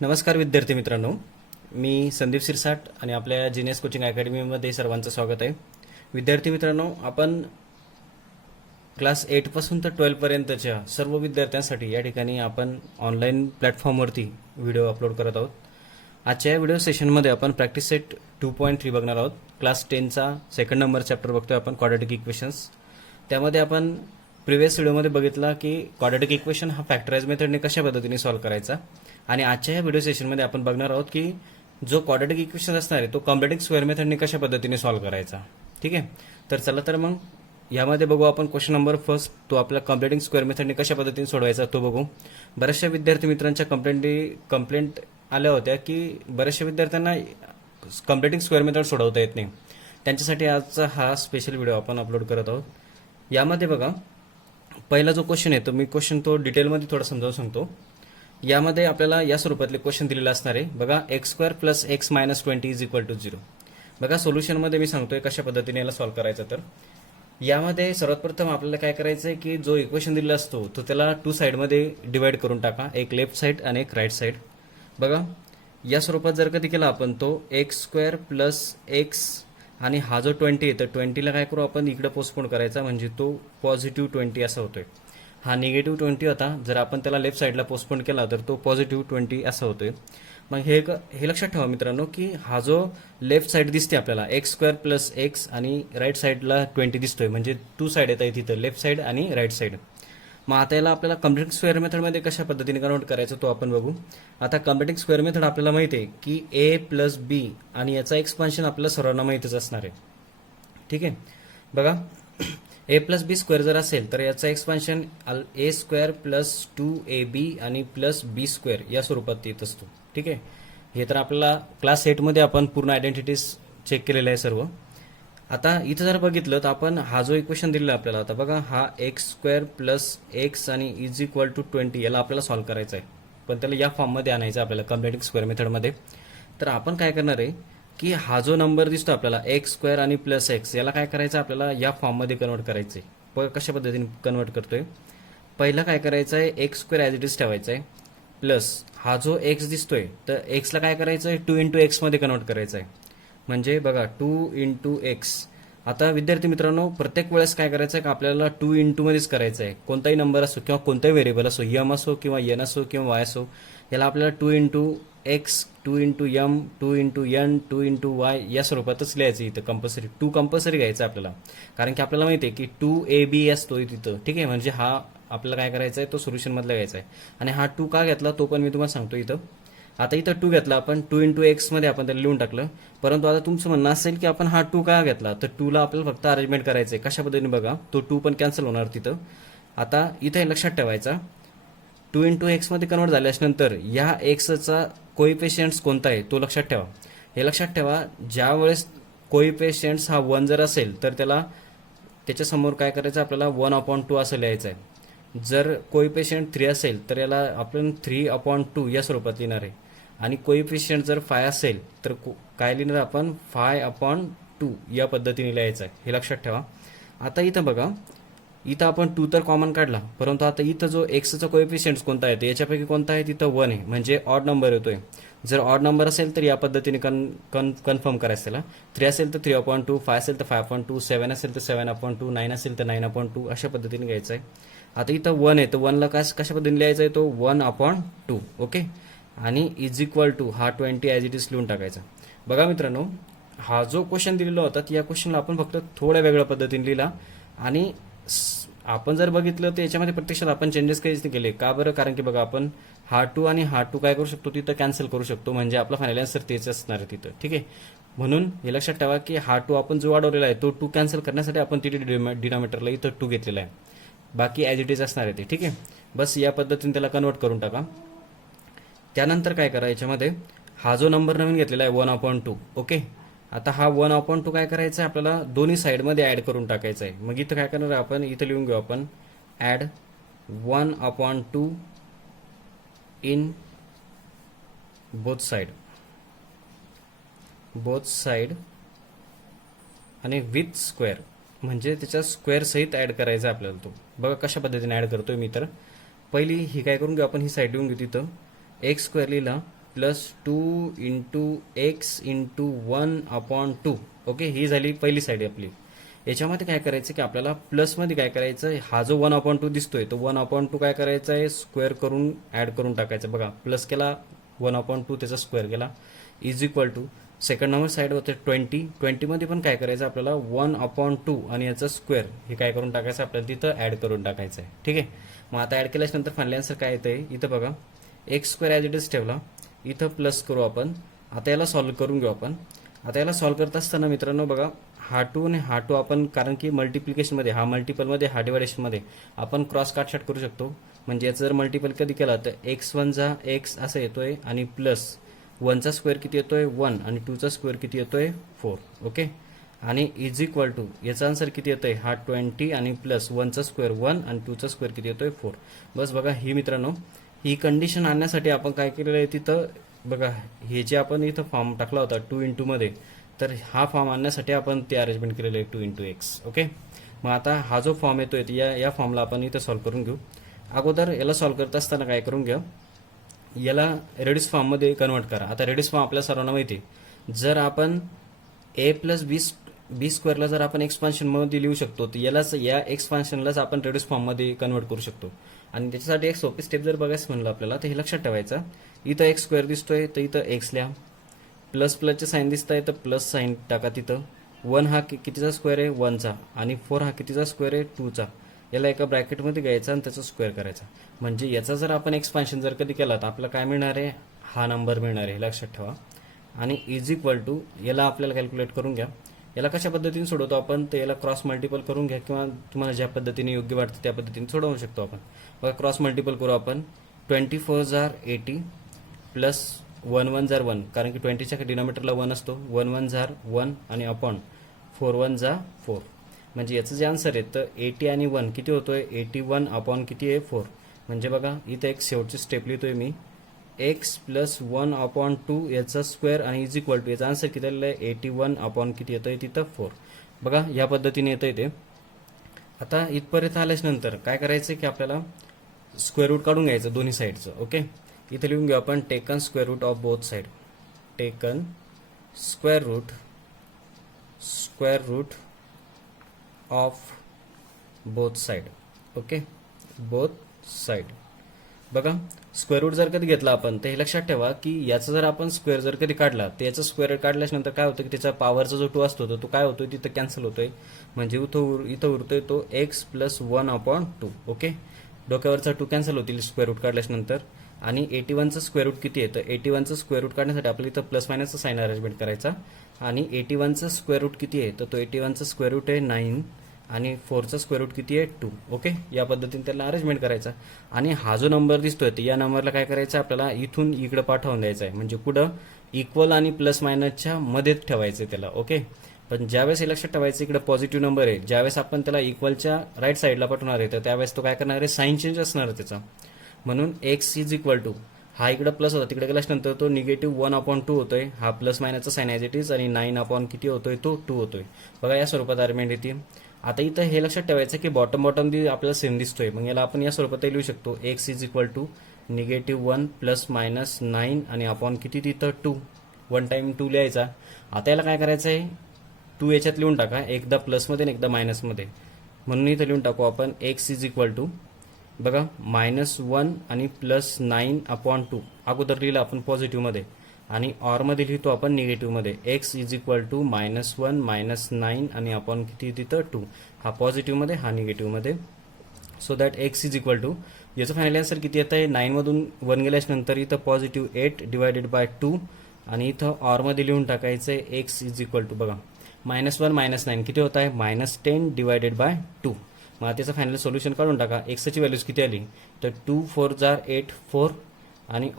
नमस्कार विद्यार्थी मित्रांनो, मी संदीप सिरसाट आणि आपल्या जीनियस कोचिंग अकॅडमीमध्ये सर्वांचं स्वागत आहे. विद्यार्थी मित्रांनो, आपण क्लास 8 पासून तर 12 पर्यंतच्या सर्व विद्यार्थ्यांसाठी या ठिकाणी आपण ऑनलाईन प्लॅटफॉर्मवरती व्हिडिओ अपलोड करत आहोत. आजच्या या व्हिडिओ सेशनमध्ये आपण प्रॅक्टिस सेट 2.3 बघणार आहोत. क्लास 10चा सेकंड नंबर चॅप्टर बघतोय आपण, क्वाड्रॅटिक इक्वेशन्स. त्यामध्ये आपण प्रिव्हियस व्हिडिओमध्ये बघितला की क्वाड्रॅटिक इक्वेशन हा फॅक्टराइज मेथडने कशा पद्धतीने सॉल्व्ह करायचा, आणि आजच्या या व्हिडिओ सेशनमध्ये आपण बघणार आहोत की जो क्वाड्रॅटिक इक्वेशन असणार आहे तो कॉम्प्लेटिक स्क्वेअर मेथडने कशा पद्धतीने सॉल्व्ह करायचा. ठीक आहे, तर चला तर मग यामध्ये बघू आपण क्वेश्चन नंबर फर्स्ट. तो आपला कॉम्प्लेटिंग स्क्वेअर मेथडने कशा पद्धतीने सोडवायचा तो बघू. बऱ्याचशा विद्यार्थी मित्रांच्या कंप्लेंट आल्या होत्या की बऱ्याचशा विद्यार्थ्यांना कॉम्प्लेटिंग स्क्वेअर मेथड सोडवता येत नाही. त्यांच्यासाठी आजचा हा स्पेशल व्हिडिओ आपण अपलोड करत आहोत. यामध्ये बघा, पहिला जो क्वेश्चन आहे तो मी क्वेश्चन तो डिटेलमध्ये थोडा समजावून सांगतो. यामध्ये आपल्याला या स्वरूपातले क्वेश्चन दिलेले असणार आहे. बघा, x square plus x minus 20 is equal to 0. बघा, सोल्युशनमध्ये मी सांगतोय कशा पद्धतीने याला सॉल्व्ह करायचं. तर यामध्ये सर्वात प्रथम आपल्याला काय करायचं आहे की जो इक्वेशन दिलेला असतो तो त्याला 2 साईडमध्ये डिवाइड करून टाका, एक लेफ्ट साईड आणि एक राईट साईड. बघा, या स्वरूपात जर कधी केला आपण तो एक्स स्क्वेअर प्लस एक्स आणि हा जो 20 आहे तर 20ला काय करू आपण इकडे पोस्टपोन करायचा, म्हणजे तो पॉझिटिव्ह 20 असा होतोय. हा निगेटिव्ह 20 होता, जर आपण त्याला लेफ्ट साईडला पोस्टपोन केला तर तो पॉझिटिव्ह 20 असा होतोय. मग हे लक्षात ठेवा मित्रांनो की हा जो लेफ्ट साईड दिसते आपल्याला एक्स स्क्वेअर प्लस एक्स आणि राईट साईडला 20 दिसतोय, म्हणजे 2 साईड येत आहे तिथं, लेफ्ट साईड आणि राईट साईड. मग आता याला आपल्याला कॉम्प्लेटिंग स्क्वेअर मेथडमध्ये कशा पद्धतीने कन्वर्ट करायचं तो आपण बघू. आता कॉम्प्लेटिंग स्क्वेअर मेथड आपल्याला माहिती आहे की ए प्लस बी आणि याचा एक्सपान्शन आपल्याला सर्वांना माहितीच असणार आहे. ठीक आहे, बघा, ए प्लस बी स्क्वेअर जर असेल तर याचा एक्सपान्शन ए स्क्वेअर प्लस 2ab आणि प्लस बी स्क्वेअर या स्वरूपात येत असतो. ठीक आहे, हे तर आपल्याला क्लास 8मध्ये आपण पूर्ण आयडेंटिटीज चेक केलेलं आहे सर्व. आता इथं जर बघितलं तर आपण हा जो इक्वेशन दिलेला आपल्याला, आता बघा, हा एक्स स्क्वेअर प्लस एक्स आणि इज इक्वल टू 20 याला आपल्याला सॉल्व्ह करायचं आहे, पण त्याला या फॉर्ममध्ये आणायचं आपल्याला कॉम्प्लेटिंग स्क्वेअर मेथडमध्ये. तर आपण काय करणार आहे की हा जो नंबर दिसतो आपल्याला एक्स स्क्वेअर आणि प्लस एक्स याला काय करायचं आपल्याला या फॉर्ममध्ये कन्वर्ट करायचं आहे. कशा पद्धतीने कन्वर्ट करतोय, पहिला काय करायचं आहे, x square as it is ठेवायचा आहे, प्लस हा जो एक्स दिसतोय तर एक्सला काय करायचं आहे 2 इंटू एक्समध्ये कन्वर्ट करायचं आहे, म्हणजे बघा 2 इंटू एक्स. आता विद्यार्थी मित्रांनो, प्रत्येक वेळेस काय करायचं आहे का आपल्याला 2 इंटू मध्येच करायचं आहे. कोणताही नंबर असो किंवा कोणताही व्हेरिएबल असो, यम असो किंवा एन असो किंवा वाय असो, याला आपल्याला 2 into x, 2 into m, 2 into n, 2 into y या स्वरूपातच लिहायचं. इथं कंपल्सरी 2 कंपल्सरी घ्यायचं आपल्याला, कारण की आपल्याला माहिती आहे की 2ab असतो तिथं. ठीक आहे, म्हणजे हा आपल्याला काय करायचा आहे तो सोल्युशनमधला घ्यायचा आहे. आणि हा 2 का घेतला तो पण मी तुम्हाला सांगतो इथं. आता इथं 2 घेतला आपण, 2 इंटू एक्समध्ये आपण त्याला लिहून टाकलं. परंतु आता तुमचं म्हणणं असेल की आपण हा 2 का घेतला, तर 2ला आपल्याला फक्त अरेंजमेंट करायचं आहे. कशा पद्धतीने बघा, तो 2 पण कॅन्सल होणार तिथं. आता इथं हे लक्षात ठेवायचा, 2 इंटू एक्समध्ये कन्वर्ट झाल्यानंतर या एक्सचा कोइफिशियंट्स कोणता आहे तो लक्षात ठेवा. हे लक्षात ठेवा, ज्या वेळेस कोइफिशियंट्स हा 1 जर असेल तर त्याच्यासमोर काय करायचं आपल्याला 1/2 असं लिहायचं आहे. जर कोइफिशियंट 3 असेल तर याला आपण 3/2 या स्वरूपात लिहिणार आहे. आणि कोइफिशियंट जर 5 असेल तर काय लिहिणार आपण 5/2 या पद्धतीने लिहायचं आहे. हे लक्षात ठेवा. आता इथं बघा, इथं आपण 2 तर कॉमन काढला, परंतु आता इथं जो एक्सचा कोएफिशियंट कोणता आहे याच्यापैकी कोणता आहे तिथं 1 आहे, म्हणजे ऑड नंबर येतोय. जर ऑड नंबर असेल तर या पद्धतीने कन्फर्म करायचं त्याला. 3 असेल तर 3/2, 5 असेल तर 5/2, 7 असेल तर 7/2, 9 असेल तर 9/2 अशा पद्धतीने घ्यायचं आहे. आता इथं 1 आहे तर 1ला कशा पद्धतीने लिहायचं आहे तो 1/2. ओके, आणि इज इक्वल टू हा 20 ॲज इट इज लिहून टाकायचा. बघा मित्रांनो, हा जो क्वेश्चन दिलेला होता या क्वेश्चनला आपण फक्त थोड्या वेगळ्या पद्धतीने लिहिला, आणि आपण जर बघितलं तर याच्यामध्ये प्रत्यक्षात आपण चेंजेस काहीच नाही केले. का बरं, कारण की बघा आपण हा 2 आणि हा 2 काय करू शकतो तिथं कॅन्सल करू शकतो, म्हणजे आपला फायनल आन्सर तेच असणार आहे तिथं. ठीक आहे, म्हणून हे लक्षात ठेवा की हा 2 आपण जो वाढवलेला आहे तो 2 कॅन्सल करण्यासाठी आपण तिथे डिनॉमिनेटरला इथं 2 घेतलेला आहे, बाकी ॲज इट इज असणार आहे ते. ठीक आहे, बस या पद्धतीने त्याला कन्वर्ट करून टाका. त्यानंतर काय करा, याच्यामध्ये हा जो नंबर नवीन घेतलेला आहे 1/2. ओके, आता हा 1/2 काय करायचं आहे आपल्याला दोन्ही साईडमध्ये ॲड करून टाकायचं आहे. मग इथं काय करणार आहे आपण, इथं लिहून घेऊ आपण ॲड 1/2 इन बोथ साईड आणि विथ स्क्वेअर, म्हणजे त्याच्या स्क्वेअर सहित ॲड करायचा आपल्याला तो. बघा कशा पद्धतीने ॲड करतोय मी. तर पहिली ही काय करून घेऊ आपण, ही साईड लिहून घेऊ. तिथं एक्स स्क्वेअर लिहिला plus 2 into x into 1/2. Okay, ही झाली पहिली साईड आपली. याच्यामध्ये काय करायचं की आपल्याला प्लसमध्ये काय करायचं, हा जो 1/2 दिसतोय तो 1/2 काय करायचा आहे, स्क्वेअर करून ॲड करून टाकायचं. बघा, प्लस केला 1/2 त्याचा स्क्वेअर केला is equal to second number side होते 20मध्ये पण काय करायचं आपल्याला 1/2 आणि याचा स्क्वेअर हे काय करून टाकायचं आपल्याला तिथं ॲड करून टाकायचं आहे. ठीक आहे, मग आता ॲड केल्यानंतर फायनल आन्सर काय येतंय इथं बघा, x square as it is ठेवला, इथं प्लस करू आपण. आता याला सॉल्व्ह करून घेऊ आपण. आता याला सॉल्व्ह करत असताना मित्रांनो बघा, हा 2 आणि हा 2 आपण, कारण की मल्टिप्लिकेशनमध्ये हा मल्टिपलमध्ये हा डिवायडेशनमध्ये आपण क्रॉस काटछाट करू शकतो. म्हणजे याचं जर मल्टिपल कधी केला तर x1 चा x असं येतोय आणि प्लस 1चा स्क्वेअर किती येतोय 1 आणि 2चा स्क्वेअर किती येतोय 4. ओके, आणि इज इक्वल टू याचा आन्सर किती येतोय हा 20 आणि प्लस 1चा स्क्वेअर 1 आणि 2चा स्क्वेअर किती येतोय 4. बस बघा, ही मित्रांनो ही कंडिशन आणण्यासाठी आपण काय केलेलं आहे तिथं बघा, हे जे आपण इथं फॉर्म टाकला होता 2 इंटू मध्ये, तर हा फॉर्म आणण्यासाठी आपण ते अरेंजमेंट केलेलं आहे 2 इंटू एक्स. ओके, मग आता हा जो फॉर्म येतोय या फॉर्मला आपण इथं सॉल्व्ह करून घेऊ. अगोदर याला सॉल्व्ह करत असताना काय करून घ्या, याला रेड्यूस फॉर्ममध्ये कन्वर्ट करा. आता रेड्यूस फॉर्म आपल्या सर्वांना माहिती आहे, जर आपण ए प्लस बी स्क्वेअरला जर आपण एक्सपान्शनमध्ये लिहू शकतो, तर यालाच या एक्सपान्शनलाच आपण रेड्यूस फॉर्ममध्ये कन्वर्ट करू शकतो. आणि त्याच्यासाठी एक सोपी स्टेप जर बघायचं म्हणलं आपल्याला, तर हे लक्षात ठेवायचं, इथं एक्स स्क्वेअर दिसतोय तर इथं एक्स लिहा, प्लस प्लसचे साईन दिसत आहे तर प्लस साईन टाका तिथं. 1 हा कितीचा स्क्वेअर आहे 1चा आणि 4 हा कितीचा स्क्वेअर आहे 2चा. याला एका ब्रॅकेटमध्ये घ्यायचा आणि त्याचा स्क्वेअर करायचा. म्हणजे याचा जर आपण एक्सपान्शन जर कधी केला तर आपल्याला काय मिळणार आहे, हा नंबर मिळणार आहे, लक्षात ठेवा. आणि इज इक्वल टू याला आपल्याला कॅल्क्युलेट करून घ्या. याला कशा पद्धतीने सोडवतो आपण, तर याला क्रॉस मल्टिपल करून घ्या किंवा तुम्हाला ज्या पद्धतीने योग्य वाटतं त्या पद्धतीने सोडवू शकतो आपण. बघा, क्रॉस मल्टिपल करू आपण. 24 जार 80 प्लस 1 1 जार 1, कारण की 20च्या डिनॉमिनेटरला 1 असतो, 1 1 जार 1 आणि अपॉन 4 1 जा 4. म्हणजे याचं जे आन्सर आहे तर 80 आणि 1 किती होतोय 81 अपॉन किती आहे 4. म्हणजे बघा, इथं एक शेवटची स्टेप लिहितोय मी, एक्स प्लस 1/2 याचा स्क्वेअर आणि इज इक्वल टू याचा आन्सर किती आलेला आहे 81 अपॉन किती येतोय तिथं 4. बघा, या पद्धतीने येतंय ते. आता इथपर्यंत आल्याच नंतर काय करायचं की आपल्याला स्क्वेअर रूट काढून घ्यायचं दोन्ही साईडचं. ओके, इथे लिहून घेऊ आपण, taken square root of both side. Taken square root of both side. Okay, both side. बघा, स्क्वेअर रूट जर कधी घेतला आपण तर हे लक्षात ठेवा की याचा जर आपण स्क्वेअर जर कधी काढला तर याचा स्क्वेअर काढल्यानंतर काय होतं की त्याचा पॉवरचा जो 2 असतो तो काय होतोय तिथं कॅन्सल होतोय. म्हणजे इथं उरतोय तो एक्स प्लस 1/2. ओके, डोक्यावरचा 2 कॅन्सल होतील स्क्वेअर रूट काढल्यानंतर. आणि 81चं स्क्वेअर रूट किती आहे, तर 81चं स्क्वेअर रूट काढण्यासाठी आपल्याला इथं प्लस मायनसचा साईन अरेंजमेंट करायचा. आणि 81चं स्क्वेअर रूट किती आहे, तर तो 81चं स्क्वेअर रूट आहे 9 आणि 4चं स्क्वेअर रूट किती आहे 2. ओके, या पद्धतीने त्याला अरेंजमेंट करायचा. आणि हा जो नंबर दिसतोय तर या नंबरला काय करायचं आपल्याला इथून इकडे पाठवून द्यायचा आहे. म्हणजे कुठं इक्वल आणि प्लस मायनसच्या मध्येच ठेवायचं त्याला. ओके, पण ज्यावेळेस हे लक्षात ठेवायचं इकडे पॉझिटिव्ह नंबर आहे, ज्यावेळेस आपण त्याला इक्वलच्या राईट साईडला पाठवणार आहे तर त्यावेळेस तो काय करणार आहे, साईन चेंज असणार आहे त्याचा. म्हणून एक्स इज इक्वल टू हा इकडे प्लस होता तिकडे गेल्यानंतर तो निगेटिव्ह 1/2 होतोय, हा प्लस मायनसचा साईन ॲज इट इज, आणि 9 अपॉन किती होतोय तो 2 होतोय. बघा, या स्वरूपात अरेंजमेंट येते. आता इथं हे लक्षात ठेवायचं की बॉटम आपल्याला सेम दिसतोय, मग याला आपण या स्वरूपात लिहू शकतो, x is equal to -1 plus minus 9 आणि अपॉन किती तिथं 2. 1 टाइम 2 लिहायचा. आता याला काय करायचं आहे, 2 याच्यात लिहून टाका, एकदा प्लसमध्ये आणि एकदा मायनसमध्ये. म्हणून इथं लिहून टाकू आपण एक्स इज इक्वल टू बघा -1 आणि प्लस 9/2. अगोदर लिहिलं आपण पॉझिटिव्हमध्ये आणि ऑरमध्ये लिहितो आपण निगेटिव्हमध्ये. एक्स इज इक्वल टू -1 -9 आणि अपॉन किती तिथं 2. हा पॉझिटिव्हमध्ये हा निगेटिव्हमध्ये. So that x is equal to याचं फायनल आन्सर किती येतं आहे 9मधून 1 गेल्यानंतर इथं पॉझिटिव्ह 8 डिवायडेड बाय 2 आणि इथं ऑरमध्ये लिहून टाकायचं आहे एक्स इज इक्वल टू बघा -1 -9 किती होत आहे -10 डिवायडेड बाय 2. मग त्याचं फायनल सोल्युशन काढून टाका. एक्सची व्हॅल्यूज किती आली तर 2 4 जार 8 4 आणि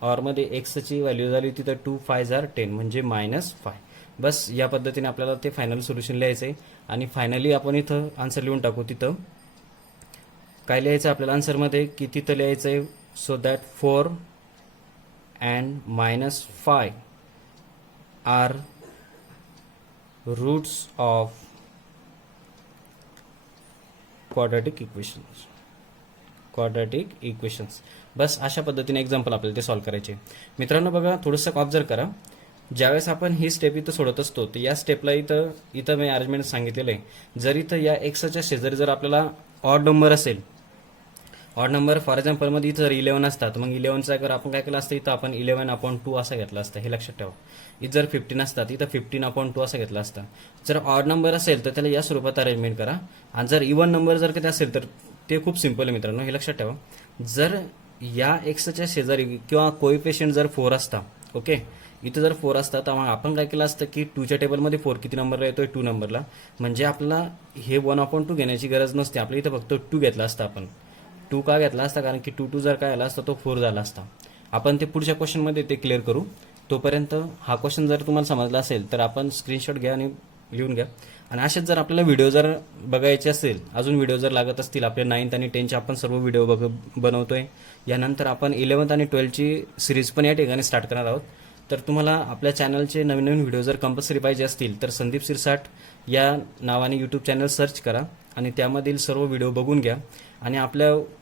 ऑरमध्ये एक्सची व्हॅल्यू झाली तिथं 2 5 जार 10 म्हणजे -5. बस या पद्धतीने आपल्याला ते फायनल सोल्युशन लिहायचं आहे. आणि फायनली आपण इथं आन्सर लिहून टाकू. तिथं काय लिहायचं आपल्याला आन्सरमध्ये की तिथं लिहायचं आहे so that 4 and -5 are roots of quadratic quadratic equations. बस अशा पद्धतीने एक्झाम्पल आपल्याला ते सॉल्व्ह करायचे. मित्रांनो बघा, थोडंसं ऑब्झर्व करा. ज्यावेळेस आपण ही स्टेप इथं सोडत असतो तर या स्टेपला इथं इथं मी अरेंजमेंट सांगितलेलं आहे. जर इथं या एक्सच्या शेजारी जर आपल्याला ऑड नंबर असेल, ऑड नंबर फॉर एक्झाम्पलमध्ये इथं जर 11 असतात, मग 11चा जागेवर आपण काय केलं असतं, इथं आपण 11/2 असा घेतला असता. हे लक्षात ठेवा. इथं जर 15 असतात, इथं 15/2 असा घेतला असता. जर ऑड नंबर असेल तर त्याला या स्वरूपात अरेंजमेंट करा. आणि जर इवन नंबर जर कधी असेल तर ते खूप सिंपल आहे मित्रांनो, हे लक्षात ठेवा. जर या एक्सच्या शेजारी किंवा कोइफिशियंट जर 4 असता, ओके, इथं जर 4 असता तर मग आपण काय केलं असतं की 2च्या टेबलमध्ये 4 किती नंबरला येतोय, 2 नंबरला. म्हणजे आपल्याला हे 1/2 घेण्याची गरज नसते. आपल्या इथं फक्त 2 घेतला असता. आपण 2 का घेतला असता, कारण की 2 जर काय आला असता तो 4 झाला असता. आपण ते पुढच्या क्वेश्चनमध्ये ते क्लिअर करू. तोपर्यंत हा क्वेश्चन जर तुम्हाला समजला असेल तर आपण स्क्रीनशॉट घ्या आणि लिहून घ्या. आणि असेच जर आपल्याला व्हिडिओ जर बघायचे असेल, अजून व्हिडिओ जर लागत असतील, आपले 9th आणि 10th आपण सर्व व्हिडिओ बनवतोय. यानंतर आपण 11th आणि 12th सिरीज पण या ठिकाणी स्टार्ट करणार आहोत. तर तुम्हाला आपल्या चॅनलचे नवीन नवीन व्हिडिओ जर कंपल्सरी पाहिजे असतील तर संदीप शिरसाट या नावाने यूट्यूब चॅनल सर्च करा आणि त्यामधील सर्व व्हिडिओ बघून घ्या. आणि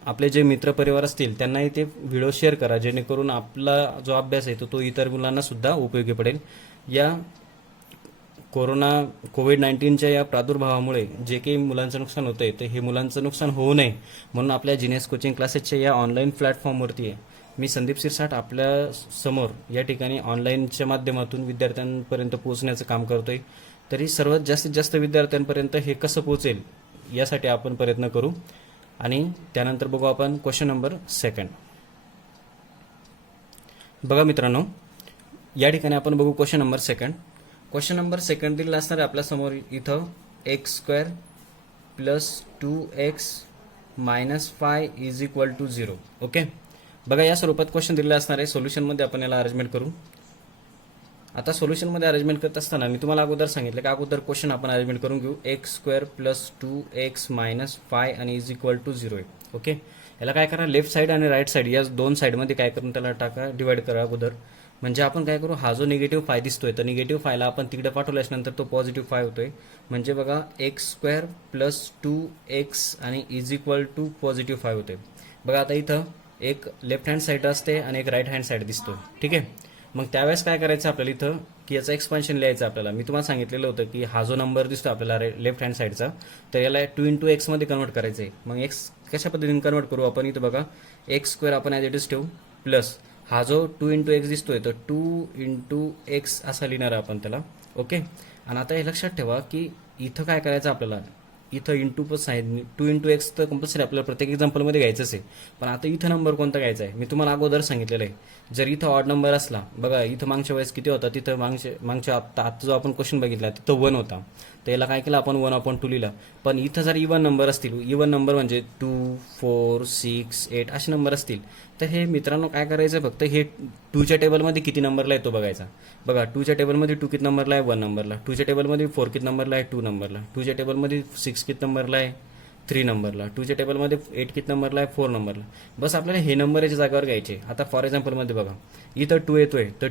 आपले जे मित्रपरिवार असतील त्यांनाही ते व्हिडिओ शेअर करा, जेणेकरून आपला जो अभ्यास आहे तो इतर मुलांना सुद्धा उपयोगी पडेल. या कोविड-19च्या या प्रादुर्भावामुळे जे काही मुलांचं नुकसान होतंय, तर हे मुलांचं नुकसान होऊ नये म्हणून आपल्या जिनेस कोचिंग क्लासेसच्या या ऑनलाईन प्लॅटफॉर्मवरती मी संदीप शिरसाट आपल्या समोर या ठिकाणी ऑनलाईनच्या माध्यमातून विद्यार्थ्यांपर्यंत पोहोचण्याचं काम करतोय. तरी सर्वात जास्तीत जास्त विद्यार्थ्यांपर्यंत हे कसं पोहोचेल यासाठी आपण प्रयत्न करू. आणि त्यानंतर बघू आपण क्वेश्चन नंबर 2. बघा मित्रांनो, या ठिकाणी आपण बघू क्वेश्चन नंबर 2. क्वेश्चन नंबर 2 दिलेला असणार आहे आपल्यासमोर इथं x² + 2x - 5 = 0. ओके, बघा या स्वरूपात क्वेश्चन दिलेला असणार आहे. सोल्युशनमध्ये आपण याला अरेंजमेंट करू. आता सोल्युशनमध्ये अरेंजमेंट करत असताना मी तुम्हाला अगोदर सांगितलं की अगोदर क्वेश्चन आपण अरेंजमेंट करून घेऊ. x² + 2x - 5 आणि = 0 आहे. ओके, याला काय करा, लेफ्ट साईड आणि राईट साईड या दोन साईडमध्ये काय करून त्याला टाका, डिवाइड करा अगोदर. म्हणजे आपण काय करू, हा जो निगेटिव्ह 5 दिसतोय तर निगेटिव्ह 5ला आपण तिकडे पाठवल्यानंतर तो पॉझिटिव्ह 5 होतोय. म्हणजे बघा x² + 2x आणि = पॉझिटिव्ह 5 होते. बघा आता इथं एक लेफ्ट हँड साईड असते आणि एक राईट हँड साईड दिसतोय. ठीक आहे, मग त्यावेळेस काय करायचं आपल्याला इथं की याचं एक्सपान्शन लिहायचं आपल्याला. मी तुम्हाला सांगितलेलं होतं की हा जो नंबर दिसतो आपल्याला लेफ्ट हँड साईडचा, तर याला 2 × x मध्ये कन्वर्ट करायचं आहे. मग x कशा पद्धतीने कन्वर्ट करू आपण, इथं बघा x² आपण ॲज इट इज ठेवू, प्लस हा जो 2 × x दिसतोय तर 2 × x असा लिहिणार आपण त्याला. ओके, आणि आता हे लक्षात ठेवा की इथं काय करायचं आपल्याला, इथं इंटू प्लस आहे 2 × x तर कंपल्सरी आपल्याला प्रत्येक एक्झाम्पलमध्ये घ्यायचंच आहे. पण आता इथं नंबर कोणता घ्यायचा आहे मी तुम्हाला अगोदर सांगितलेलं आहे. जर इथं ऑड नंबर असला, बघा इथं मागच्या वेळेस किती होता, तिथं मागच्या आता जो आपण क्वेश्चन बघितला तिथं 1 होता, तर याला काय केलं आपण 1/2 लिहिला. पण इथं जर इवन नंबर असतील, इवन नंबर म्हणजे 2, 4, 6, 8 असे नंबर असतील, तर हे मित्रांनो काय करायचं, फक्त हे 2च्या टेबलमध्ये किती नंबरला आहे तो बघायचा. बघा 2च्या टेबलमध्ये 2 किती नंबरला आहे, 1 नंबरला. 2च्या टेबलमध्ये 4 किती नंबरला आहे, 2 नंबरला. 2च्या टेबलमध्ये 6 किती नंबरला आहे, 3 नंबरला. 2च्या टेबलमध्ये 8 किती नंबरला आहे, 4 नंबरला. बस आपल्याला हे नंबर याच्या जागेवर घ्यायचे. आता फॉर एक्झाम्पलमध्ये बघा इथं 2 येतोय, तर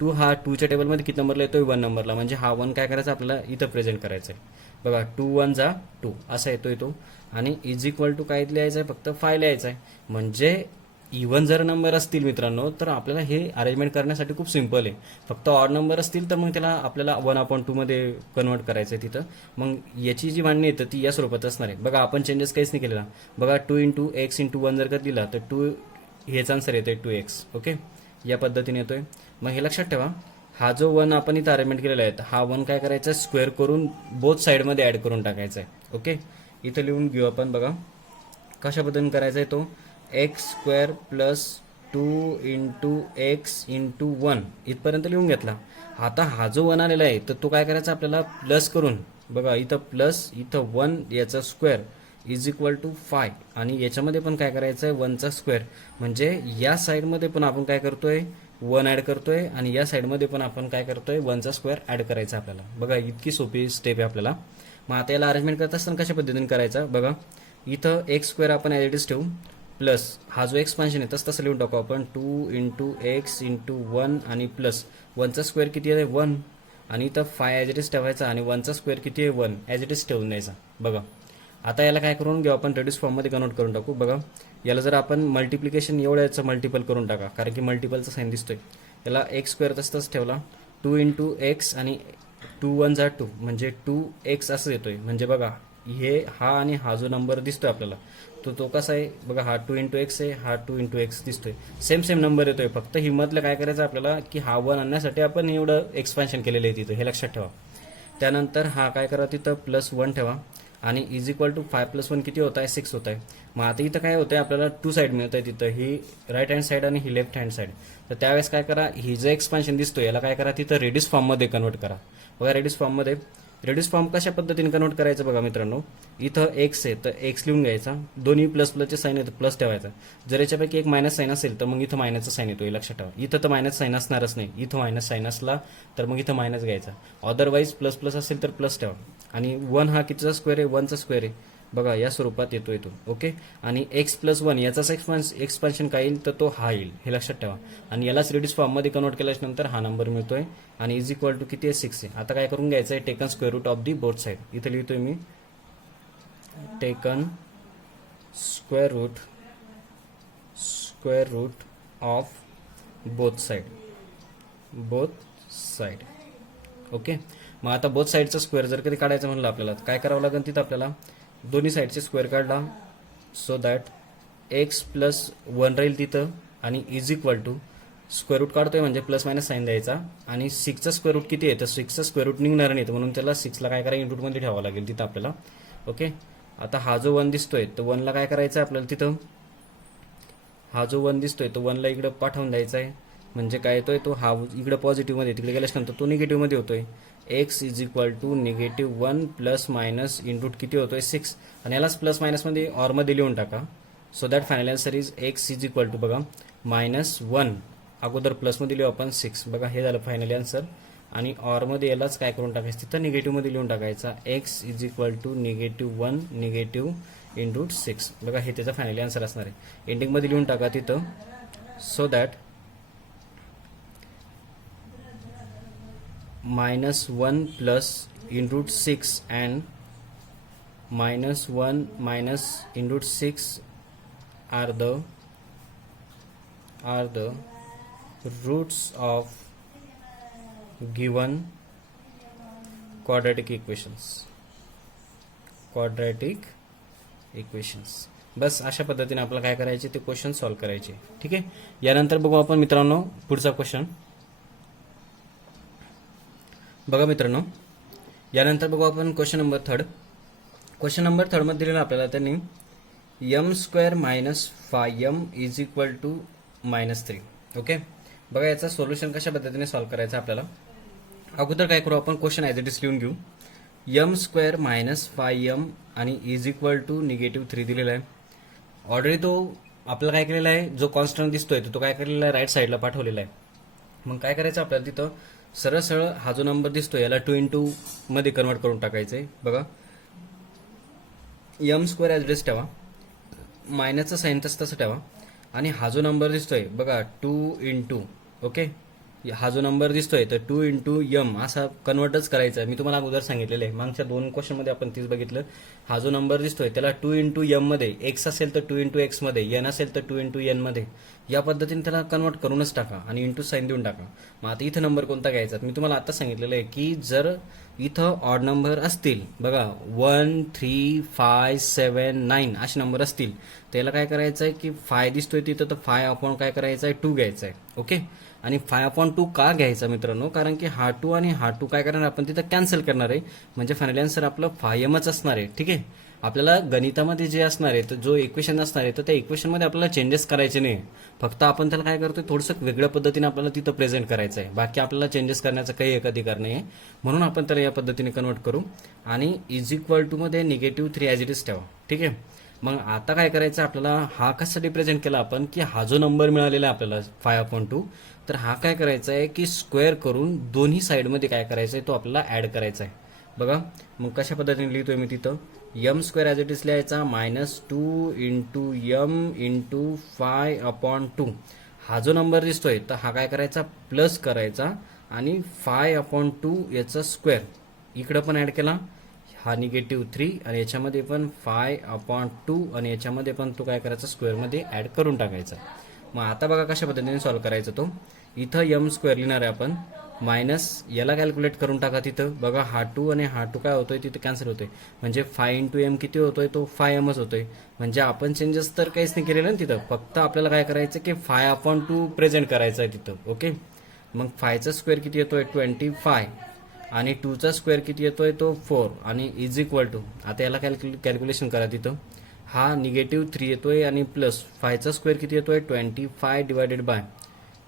2 हा 2च्या टेबलमध्ये किती नंबरला येतोय, 1 नंबरला. म्हणजे हा 1 काय करायचा आपल्याला इथं प्रेझेंट करायचा आहे. बघा 2 1 जा 2 असा येतोय तो. आणि = काय लिहायचं आहे, फक्त 5 लिहायचं आहे. म्हणजे इवन जर नंबर असतील मित्रांनो तर आपल्याला हे अरेंजमेंट करण्यासाठी खूप सिंपल आहे. फक्त ऑड नंबर असतील तर मग त्याला आपल्याला 1/2 मध्ये कन्वर्ट करायचं आहे तिथं. मग याची जी मांडणी येतं ती या स्वरूपात असणार आहे. बघा आपण चेंजेस काहीच नाही केलेला. बघा 2 × x × 1 जर का दिला तर 2 हेच आन्सर येतोय 2x. ओके, या पद्धतीने येतोय. मग हे लक्षात ठेवा, हा जो 1 आपण इथं अरेंजमेंट केलेला आहे, हा 1 काय करायचा, स्क्वेअर करून बोथ साईडमध्ये ॲड करून टाकायचा आहे. ओके, इथं लिहून घेऊ आपण. बघा कशा पद्धतीने करायचा आहे तो, x² + 2 × x × 1 इथपर्यंत लिहून घेतला. आता हा जो 1 आलेला आहे तर तो काय करायचा आपल्याला प्लस करून, बघा इथं प्लस इथं 1 याचा स्क्वेअर = 5 आणि याच्यामध्ये पण काय करायचं आहे 1चा स्क्वेअर. म्हणजे या साईडमध्ये पण आपण काय करतोय 1 ॲड करतोय आणि या साईडमध्ये पण आपण काय करतोय 1चा स्क्वेअर ॲड करायचा आपल्याला. बघा इतकी सोपी स्टेप आहे आपल्याला. मग आता याला अरेंजमेंट करत असताना कशा पद्धतीने करायचा, बघा इथं x² आपण ॲज इट इज ठेवू, प्लस हा जो एक्सपान्शन आहे तसं लिहून टाकू आपण 2 × x × 1 आणि प्लस 1चा स्क्वेअर किती आहे 1 आणि इथं 5 ॲज इट इज ठेवायचा आणि 1चा स्क्वेअर किती आहे 1 ॲज इट इज ठेवून द्यायचा. बघा आता याला काय करून घेऊ आपण, रेड्यूस फॉर्ममध्ये कन्वर्ट करून टाकू. बघा याला जर आपण मल्टिप्लिकेशन एवढं याचं मल्टिपल करून टाका, कारण की मल्टिपलचा साईन दिसतोय. याला एक्स स्क्वेअर तसंच ठेवला, 2 इंटू एक्स आणि 2 1 जा 2 म्हणजे 2x असं येतोय. म्हणजे बघा हे हा आणि हा जो नंबर दिसतोय आपल्याला तो कसा आहे बघा, हा 2 इंटू एक्स आहे, हा 2 इंटू एक्स दिसतोय. सेम नंबर येतोय. फक्त हिमतलं काय करायचं आपल्याला की हा 1 आणण्यासाठी आपण एवढं एक्सपान्शन केलेलं आहे तिथं, हे लक्षात ठेवा. त्यानंतर हा काय करा तिथं +1 ठेवा आणि इज इक्वल टू 5 + 1 किती होत आहे, 6 होत आहे. मग आता इथं काय होतंय आपल्याला 2 साईड मिळत आहे तिथं, ही राईट हँड साईड आणि ही लेफ्ट हँड साईड. तर त्यावेळेस काय करा, ही जे एक्सपान्शन दिसतोय याला काय करा तिथं रेड्यूस फॉर्ममध्ये कन्वर्ट करा. बघा रेड्यूस फॉर्म कशा पद्धतीने कन्वर्ट करायचं बघा मित्रांनो. इथं एक्स आहे तर एक्स लिहून घ्यायचा, दोन्ही ++चे साईन येतं, प्लस ठेवायचा. जर याच्यापैकी एक मायनस साईन असेल तर मग इथं मायनसचा साईन येतो, हे लक्षात ठेवा. इथं तर मायनस साईन असणारच नाही, इथं मायनस साईन असला तर मग इथं मायनस घ्यायचा. अदरवाईज प्लस असेल तर प्लस ठेवा. आणि 1 हा कितीचा स्क्वेअर आहे, 1चा स्क्वेअर आहे. बघा या स्वरूपात येतो ओके. आणि x + 1 याचाच एक्सपान्शन काय येईल तर तो हा येईल, हे लक्षात ठेवा. आणि यालाच रेड्यूस फॉर्ममध्ये कन्वर्ट केल्यानंतर हा नंबर मिळतोय आणि इज इक्वल टू किती आहे, 6 आहे. आता काय करून घ्यायचं आहे, taken square root of the both side. इथं लिहितोय मी taken square root of both side okay. मग आता बोथ साईडचा स्क्वेअर जर कधी काढायचं म्हणलं आपल्याला काय करावं लागेल, तिथं आपल्याला दोन्ही साईडचे स्क्वेअर काढला, सो दॅट x + 1 राहील तिथं आणि is equal to square root काढतोय म्हणजे ± साईन द्यायचा. आणि 6चा स्क्वेअर रूट किती आहे तर 6चा स्क्वेअर रूट निघणार नाही, म्हणून त्याला 6ला काय करा इंटूमध्ये ठेवावं लागेल तिथं आपल्याला ओके. आता हा जो 1 दिसतोय तर 1ला काय करायचं आहे आपल्याला, तिथं हा जो 1 दिसतोय तो 1ला इकडं पाठवून द्यायचा आहे. म्हणजे काय येतोय तो हा इकडं पॉझिटिव्हमध्ये, तिकडे गेल्यानंतर तो निगेटिव्हमध्ये होतोय. x इज इक्वल टू -1 ± इंटूट किती होतोय 6. आणि यालाच ± मध्ये ऑरमध्ये लिहून टाका. So that final answer is x is equal to बघा -1 अगोदर प्लसमध्ये लिहू आपण 6. बघा हे झालं फायनली आन्सर. आणि ऑरमध्ये यालाच काय करून टाकायचं तिथं निगेटिव्हमध्ये लिहून टाकायचा, x इज इक्वल टू -1 इंटूट 6. बघा हे त्याचा फायनली आन्सर असणार आहे. एंडिंगमध्ये लिहून टाका तिथं, so that -1 + इंटूट 6 and -1 - इंटूट 6 are the roots of given quadratic equations. बस अशा पद्धतीने आपल्याला काय करायचे ते क्वेश्चन सॉल्व्ह करायचे. ठीक आहे. यानंतर बघू आपण मित्रांनो पुढचा क्वेश्चन. बघा मित्रांनो यानंतर बघू आपण क्वेश्चन नंबर 3. क्वेश्चन नंबर 3 मध्ये दिलेलं आपल्याला त्यांनी m² - 5m is equal to -3 okay. बघा याचा सोल्युशन कशा पद्धतीने सॉल्व्ह करायचं आपल्याला. अगोदर काय करू आपण, क्वेश्चन ॲज इट इज लिहून घेऊ. m² - 5m आणि इज इक्वल टू -3 दिलेला आहे. ऑलरेडी तो आपल्याला काय केलेला आहे, जो कॉन्स्टंट दिसतोय तो काय केलेला आहे, राईट साईडला पाठवलेला आहे. मग काय करायचं आपल्याला, तिथं सरळ हा जो नंबर दिसतोय याला 2 इंटू मध्ये कन्वर्ट करून टाकायचं आहे. बघा m² ॲज इट इज ठेवा, मायनसचा साईन तसं ठेवा. आणि हा जो नंबर दिसतोय बघा 2 इंटू ओके, हा जो नंबर दिसतोय तर 2 इंटू m असा कन्वर्टच करायचा आहे. मी तुम्हाला अगोदर सांगितलेलं आहे, मागच्या 2 क्वेश्चनमध्ये आपण तीच बघितलं. हा जो नंबर दिसतोय त्याला 2 इंटू m मध्ये, x असेल तर 2 इंटू x मध्ये, n असेल तर 2 इंटू n मध्ये, या पद्धतीने त्याला कन्वर्ट करूनच टाका आणि इंटू साईन देऊन टाका. मग आता इथं नंबर कोणता घ्यायचा, मी तुम्हाला आता सांगितलेलं आहे की जर इथं ऑड नंबर असतील बघा 1 3 5 7 9 असे नंबर असतील, त्याला काय करायचं आहे की 5 दिसतोय तिथं तर 5 अपॉन काय करायचं आहे 2 घ्यायचं आहे ओके. आणि 5/2 का घ्यायचा मित्रांनो, कारण की हा 2 आणि हा 2 काय करणार आपण तिथं कॅन्सल करणार आहे. म्हणजे फायनल आन्सर आपलं 5mच असणार आहे. ठीक आहे. आपल्याला गणितामध्ये जे असणार आहे तर जो इक्वेशन असणार आहे तर त्या इक्वेशनमध्ये आपल्याला चेंजेस करायचे नाही, फक्त आपण त्याला काय करतोय थोडंसं वेगळ्या पद्धतीने आपल्याला तिथं प्रेझेंट करायचं आहे. बाकी आपल्याला चेंजेस करण्याचा काही एक अधिकार नाही आहे, म्हणून आपण त्याला या पद्धतीने कन्वर्ट करू. आणि इज इक्वल टू मध्ये -3 ॲज इट इज ठेवा. ठीक आहे. मग आता काय करायचं आपल्याला, हा कसा रिप्रेझेंट केला आपण की हा जो नंबर मिळालेला आहे आपल्याला 5/2, तर हा काय करायचा आहे की स्क्वेअर करून दोन्ही साईडमध्ये काय करायचं आहे तो आपल्याला ॲड करायचा आहे. बघा मग कशा पद्धतीने लिहितोय मी तिथं, m² ॲज इट इज लिहायचा -2 इंटू m इंटू 5/2. हा जो नंबर दिसतोय तर हा काय करायचा प्लस करायचा आणि 5/2 याचा स्क्वेअर इकडं पण ॲड केला, हा -3 आणि याच्यामध्ये पण 5/2 आणि याच्यामध्ये पण तो काय करायचा स्क्वेअरमध्ये ॲड करून टाकायचा. मग आता बघा कशा पद्धतीने सॉल्व्ह करायचा तो. इथं m स्क्वेअर लिहिणार आहे आपण, मायनस याला कॅल्क्युलेट करून टाका तिथं. बघा हा 2 आणि हा 2 काय होतोय तिथं कॅन्सल होतोय, म्हणजे 5 × m किती होतोय, तो 5mच होतोय. म्हणजे आपण चेंजेस तर काहीच नाही केलेलं ना तिथं, फक्त आपल्याला काय करायचं की 5/2 प्रेझेंट करायचं आहे तिथं. ओके, मग 5चा स्क्वेअर किती येतोय 25 आणि 2चा स्क्वेअर किती येतोय तो 4 आणि इज इक्वल टू, आता याला कॅल्क्युलेशन करा तिथं. हा -3 येतोय आणि प्लस 5चा स्क्वेअर किती येतोय 25 डिवायडेड बाय,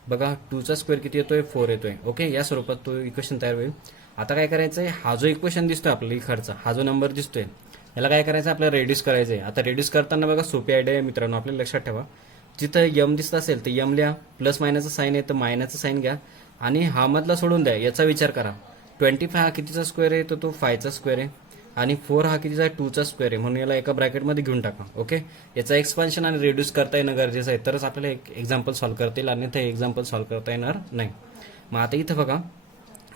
बघा 2चा स्क्वेअर किती येतोय 4 येतोय. ओके, या स्वरूपात तो इक्वेशन तयार होईल. आता काय करायचंय, हा जो इक्वेशन दिसतोय आपल्याला इकडचा, हा जो नंबर दिसतोय याला काय करायचं आपल्याला रेड्यूस करायचंय. आता रेड्यूस करताना बघा सोपी आयडिया आहे मित्रांनो, आपल्याला लक्षात ठेवा. जिथं m दिसत असेल तर m लिहा, प्लस मायनसचं साईन आहे तर मायनसचं साईन घ्या आणि हा मधला सोडून द्या. याचा विचार करा, 25 हा कितीचा स्क्वेअर आहे तर तो 5चा स्क्वेअर आहे आणि 4 हा कितीचा आहे 2चा स्क्वेअर आहे, म्हणून याला एका ब्रॅकेटमध्ये घेऊन टाका. ओके, याचा एक्सपान्शन आणि रेड्यूस करता येणं गरजेचं आहे, तरच आपल्याला एक एक्झाम्पल सॉल्व्ह करता येईल, आणि ते एक्झाम्पल सॉल्व्ह करता येणार नाही. मग आता इथं बघा,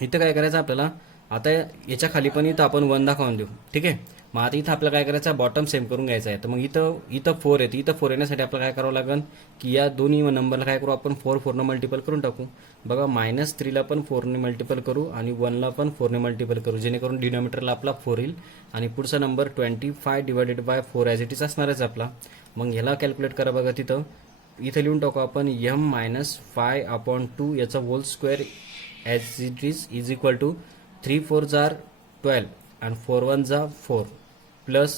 इथं काय करायचं आपल्याला, आता याच्या खाली पण इथं आपण 1 दाखवून देऊ. ठीक आहे, मग आता इथं आपल्याला काय करायचं, बॉटम सेम करून घ्यायचा आहे. तर मग इथं 4 येते, इथं 4 येण्यासाठी आपल्याला काय करावं लागेल की या दोन्ही नंबरला काय करू आपण, 4 ने मल्टिपल करून टाकू. बघा -3ला पण 4 ने मल्टिपल करू आणि 1ला पण 4 ने मल्टिपल करू, जेणेकरून डिनॉमिनेटरला आपला 4 येईल आणि पुढचा number 25 divided by 4 as it is असणारच आपला. मग ह्याला कॅल्क्युलेट करा. बघा तिथं लिहून टाकू आपण m - 5/2 याचा whole square as it is equal to 3 4 जार 12 आणि 4 1 जा 4 प्लस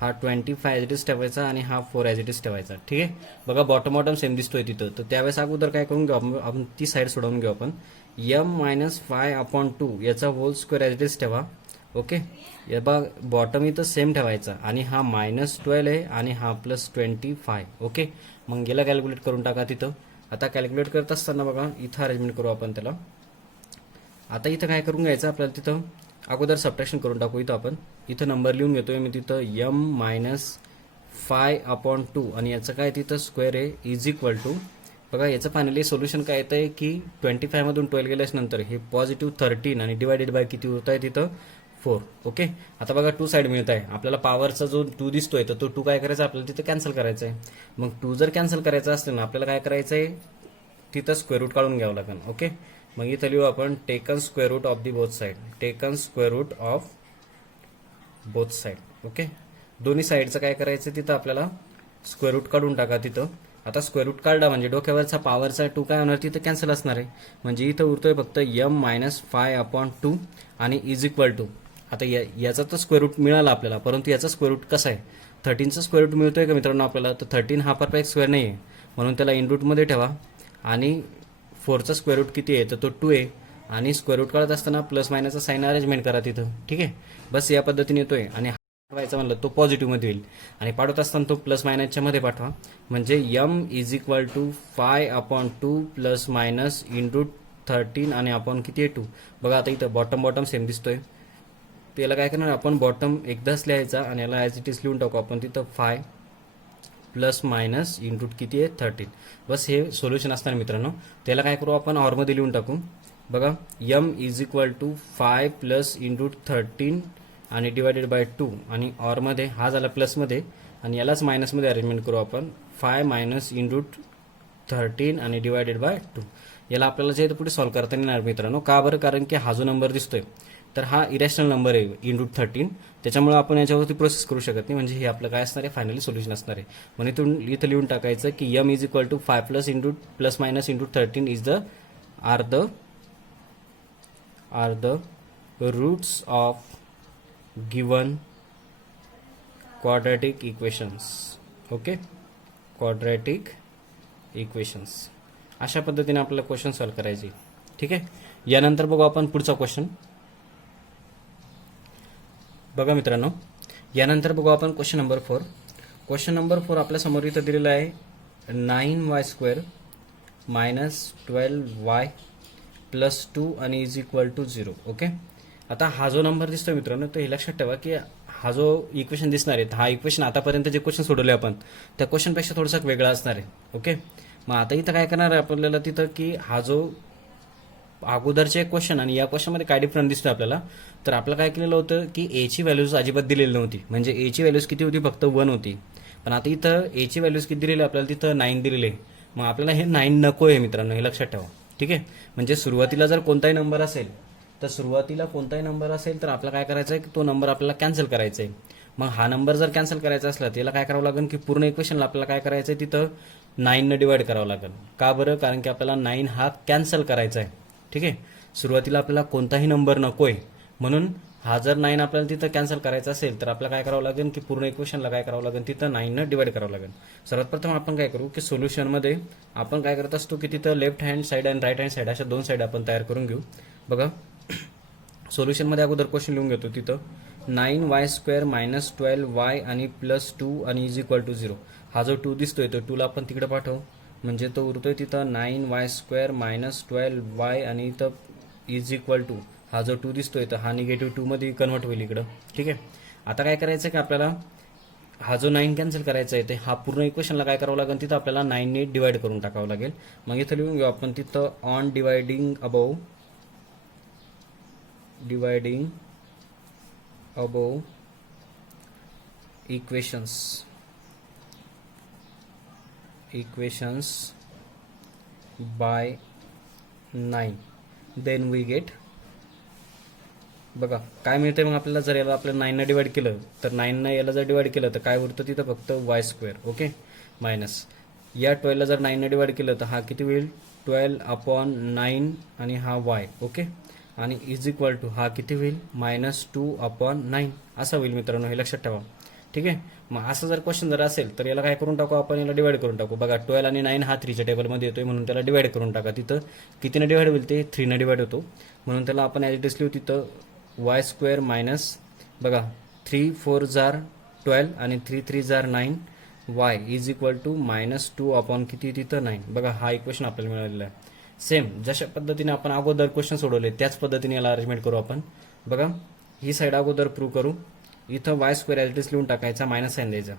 हा 25 ॲज इट इज ठेवायचा आणि हा 4 ॲज इट इज ठेवायचा. ठीक आहे, बघा बॉटम सेम दिसतोय तिथं. तर त्यावेळेस अगोदर काय करून घेऊ आपण ती साईड सोडवून घेऊ आपण. m - 5/2 याचा whole square as it is ठेवा. ओके, या बघा बॉटम इथं सेम ठेवायचा आणि हा -12 आहे आणि हा +25. ओके, मग गेला कॅल्क्युलेट करून टाका तिथं. आता कॅल्क्युलेट करत असताना बघा इथं अरेंजमेंट करू आपण त्याला. आता इथं काय करून घ्यायचं आपल्याला, तिथं अगोदर सबट्रॅक्शन करून टाकू. इथं आपण इथं नंबर लिहून घेतोय मी तिथं m - 5/2 आणि याचं काय तिथं स्क्वेअर आहे इज इक्वल टू, बघा याचं फायनली सोल्युशन काय येतं आहे की 25 मधून 12 गेल्यानंतर हे +13 आणि डिवायडेड बाय किती होत आहे तिथं 4. ओके, आता बघा 2 साईड मिळत आहे आपल्याला, पॉवरचा जो 2 दिसतोय तर तो 2 काय करायचा आपल्याला तिथं कॅन्सल करायचा आहे. मग 2 जर कॅन्सल करायचा असेल ना आपल्याला काय करायचं आहे, तिथं स्क्वेअर रूट काढून घ्यावं लागेल. ओके, मग इथं लिहू आपण taken square root of the both side, taken square root of both side. Okay, दोन्ही साईडचं काय करायचं तिथं आपल्याला स्क्वेअर रूट काढून टाका तिथं. आता स्क्वेअर रूट काढला म्हणजे डोक्यावरचा पॉवरचा 2 काय होणार तिथं कॅन्सल असणार आहे, म्हणजे इथं उरतोय फक्त m - 5/2 आणि इज इक्वल टू, आता याचा तर स्क्वेअर रूट मिळाला आपल्याला, परंतु याचा स्क्वेअर रूट कसा आहे 13चा स्क्वेअर रूट मिळतोय का मित्रांनो आपल्याला, तर 13 हा परफेक्ट स्क्वेअर नाही आहे, म्हणून त्याला इन रूटमध्ये ठेवा. आणि 4चा स्क्वेअर रूट किती आहे तर तो 2 आहे आणि स्क्वेअर रूट काढत असताना प्लस मायनसचा साईन अरेंजमेंट करा तिथं. ठीक आहे, बस या पद्धतीने येतोय. आणि पाठवायचा म्हणलं तो पॉझिटिव्हमध्ये होईल आणि पाठवत असताना तो प्लस मायनसच्या मध्ये पाठवा, म्हणजे m is equal to 5/2 plus minus √13 आणि आपण किती आहे 2. बघा आता इथं बॉटम सेम दिसतोय, तर याला काय करणार आपण बॉटम एकदाच लिहायचा आणि याला ॲज इट इज लिहून टाकू आपण तिथं 5 प्लस मायनस * किती आहे 13. बस हे सोल्युशन असणार मित्रांनो. त्याला काय करू आपण ऑरमध्ये लिहून टाकू. बघा m is equal to 5 plus √13 आणि डिवायडेड बाय 2 आणि ऑरमध्ये हा झाला प्लसमध्ये आणि यालाच मायनसमध्ये अरेंजमेंट करू आपण 5 मायनस √13 आणि डिवायडेड बाय 2. याला आपल्याला जे पुढे सॉल्व्ह करता येणार मित्रांनो. का बरं, कारण की हा जो नंबर दिसतोय तर हा इरॅशनल नंबर आहे √13, त्याच्यामुळे आपण याच्यावरती प्रोसेस करू शकत नाही, म्हणजे हे आपलं काय असणार आहे फायनली सोल्युशन असणार आहे. म्हणून इथं लिहून टाकायचं की m is equal to 5 plus minus √13 is the are the roots of given quadratic equations. Okay, quadratic equations अशा पद्धतीने आपल्याला क्वेश्चन सॉल्व्ह करायचे. ठीक आहे, यानंतर बघू आपण पुढचा क्वेश्चन. बघा मित्रांनो, यानंतर बघू आपण क्वेश्चन नंबर 4. क्वेश्चन नंबर 4 आपल्या समोर इथं दिलेला आहे 9y² - 12y + 2 आणि इज इक्वल टू 0. ओके, आता हा जो नंबर दिसतो मित्रांनो, तर हे लक्षात ठेवा की हा जो इक्वेशन दिसणार आहे हा इक्वेशन आतापर्यंत जे क्वेश्चन सोडवले आपण त्या क्वेश्चनपेक्षा थोडासा वेगळा असणार आहे. ओके, मग आता इथं काय करणार आहे आपल्याला तिथं की हा जो अगोदरचे क्वेश्चन आणि या क्वेश्चनमध्ये काय डिफरन्स दिसतो आपल्याला, तर आपलं काय केलेलं होतं की एची व्हॅल्यूज अजिबात दिलेली नव्हती, म्हणजे एची व्हॅल्यूज किती होती, फक्त 1 होती. पण आता इथं एची व्हॅल्यूज किती दिलेली आपल्याला, तिथं 9 दिलेले आहे. मग आपल्याला हे 9 नको आहे मित्रांनो, हे लक्षात ठेवा. ठीक आहे, म्हणजे सुरुवातीला जर कोणताही नंबर असेल तर आपल्याला काय करायचं आहे की तो नंबर आपल्याला कॅन्सल करायचा आहे. मग हा नंबर जर कॅन्सल करायचा असला तर याला काय करावं लागेल की पूर्ण इक्वेशनला आपल्याला काय करायचं आहे, तिथं 9 न डिवाइड करावं लागेल. का बरं, कारण की आपल्याला 9 हा कॅन्सल करायचा आहे. ठीक आहे, सुरुवातीला आपल्याला कोणताही नंबर नको आहे, म्हणून हा जर 9 आपल्याला तिथं कॅन्सल करायचा असेल तर आपल्याला काय करावं लागेल की पूर्ण इक्वेशनला काय करावं लागेल, तिथं 9 न डिवाइड करावं लागेल. सर्वात प्रथम आपण काय करू की सोल्युशनमध्ये आपण काय करत असतो की तिथं लेफ्ट हँड साईड आणि राईट हँड साईड अशा 2 साईड आपण तयार करून घेऊ. बघा, सोल्युशनमध्ये अगोदर क्वेश्चन लिहून घेतो. तिथं 9y² - 12y आणि +2 आणि =0. हा जो 2 दिसतोय तो 2 ला आपण तिकडे पाठवू, म्हणजे तो उरतोय तिथं 9y² - 12y आणि इथं =, हा जो 2 दिसतोय तर हा निगेटिव्ह 2 मध्ये कन्वर्ट होईल इकडं. ठीक आहे, आता काय करायचं की आपल्याला हा जो 9 कॅन्सल करायचा आहे ते हा पूर्ण इक्वेशनला काय करावं लागेल, तिथं आपल्याला 9 ने डिवाइड करून टाकावं लागेल. मग इथं लिहून घेऊ आपण, तिथं on dividing above equations by 9 then we get, बघा काय मिळतंय मग आपल्याला. जर याला आपल्याला 9 ने डिवाइड केलं तर 9 ने याला जर डिवाइड केलं तर काय उरतं तिथं फक्त y². ओके, मायनस या 12 ला जर 9 ने डिवाइड केलं तर हा किती होईल, 12/9 आणि हा y. ओके, आणि =, हा किती होईल, -2/9 असा होईल मित्रांनो, हे लक्षात ठेवा. ठीक आहे, मग असं जर क्वेश्चन जर असेल तर याला काय करून टाकू आपण, याला डिवाइड करून टाकू. बघा 12 आणि 9 हा 3च्या टेबलमध्ये येतोय, म्हणून त्याला डिवाइड करून टाका. तिथं कितीने डिवाइड होईल, ते 3 ने डिवाइड होतो, म्हणून त्याला आपण ॲज इट इज लिहू तिथं y² मायनस, बघा 3 4 जार 12 आणि 3 3 जार 9 y -2 किती तिथं 9. बघा हा इक्वेशन आपल्याला मिळालेला आहे. सेम जशा पद्धतीने आपण अगोदर क्वेश्चन सोडवले त्याच पद्धतीने याला अरेंजमेंट करू आपण. बघा, ही साईड अगोदर प्रूव्ह करू. इथं y² ॲज इट इज लिहून टाकायचा, मायनस साईन द्यायचा.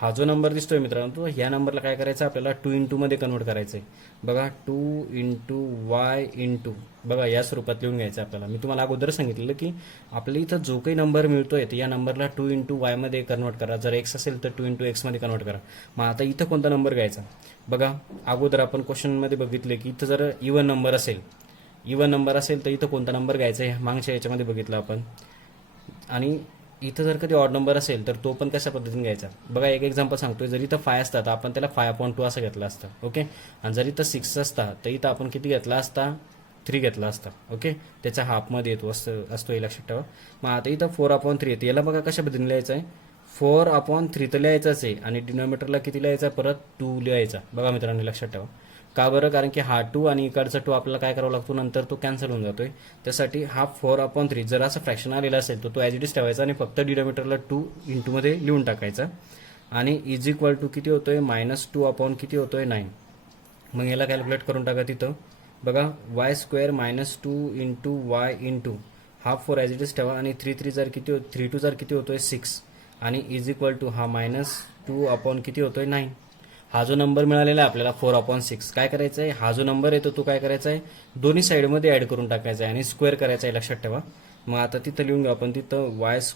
हा जो नंबर दिसतोय मित्रांनो, तो ह्या नंबरला काय करायचं, आपल्याला 2 × मध्ये कन्वर्ट करायचं आहे. बघा 2 × y बघा या स्वरूपात लिहून घ्यायचं आपल्याला. मी तुम्हाला अगोदर सांगितलेलं की आपल्या इथं जो काही नंबर मिळतोय तर या नंबरला 2 × y मध्ये कन्वर्ट करा. जर x असेल तर 2 × x मध्ये कन्वर्ट करा. मग आता इथं कोणता नंबर घ्यायचा, बघा अगोदर आपण क्वेश्चनमध्ये बघितले की इथं जर इवन नंबर असेल तर इथं कोणता नंबर घ्यायचा आहे, मागच्या याच्यामध्ये बघितलं आपण. आणि इथं जर कधी ऑड नंबर असेल तर तो पण कशा पद्धतीने घ्यायचा. बघा एक एक्झाम्पल सांगतोय, जर इथं 5 असतात तर आपण त्याला 5/2 असं घेतलं असतं. ओके, आणि जर इथं 6 असता तर इथं आपण किती घेतला असता, 3 घेतला असता. ओके, त्याच्या हाफमध्ये येतो असतो हे लक्षात ठेवा. मग आता इथं 4/3 येते, याला बघा कशा पद्धतीने लिहायचं आहे, 4/3 तर लिहायचाच आहे आणि डिनॉमिनेटरला किती लिहायचा, परत 2 लिहायचा. बघा मित्रांनो लक्षात ठेवा. का बरं, कारण की हा 2 आणि इकडचा 2 आपल्याला काय करावं लागतो, नंतर तो कॅन्सल होऊन जातोय. त्यासाठी हा 4/3 जर असं फ्रॅक्शन आलेला असेल तर तो ॲज इट इज ठेवायचा आणि फक्त डिनॉमिनेटरला 2 × मध्ये लिहून टाकायचा. आणि =, किती होतोय, -2 किती होतोय 9. मग याला कॅल्क्युलेट करून टाका. तिथं बघा y² - 2 × y हा 4 ॲज इट इज ठेवा आणि 3 3 जार किती 3 2 जार किती होतोय 6 आणि =, हा -2 किती होतोय 9. हा जो नंबर मिळालेला आहे आपल्याला 4/6, काय करायचं आहे, हा जो नंबर येतो तो काय करायचा आहे, दोन्ही साईडमध्ये ॲड करून टाकायचा आहे आणि स्क्वेअर करायचा आहे, लक्षात ठेवा. मग आता तिथं लिहून घेऊ आपण, तिथं y² -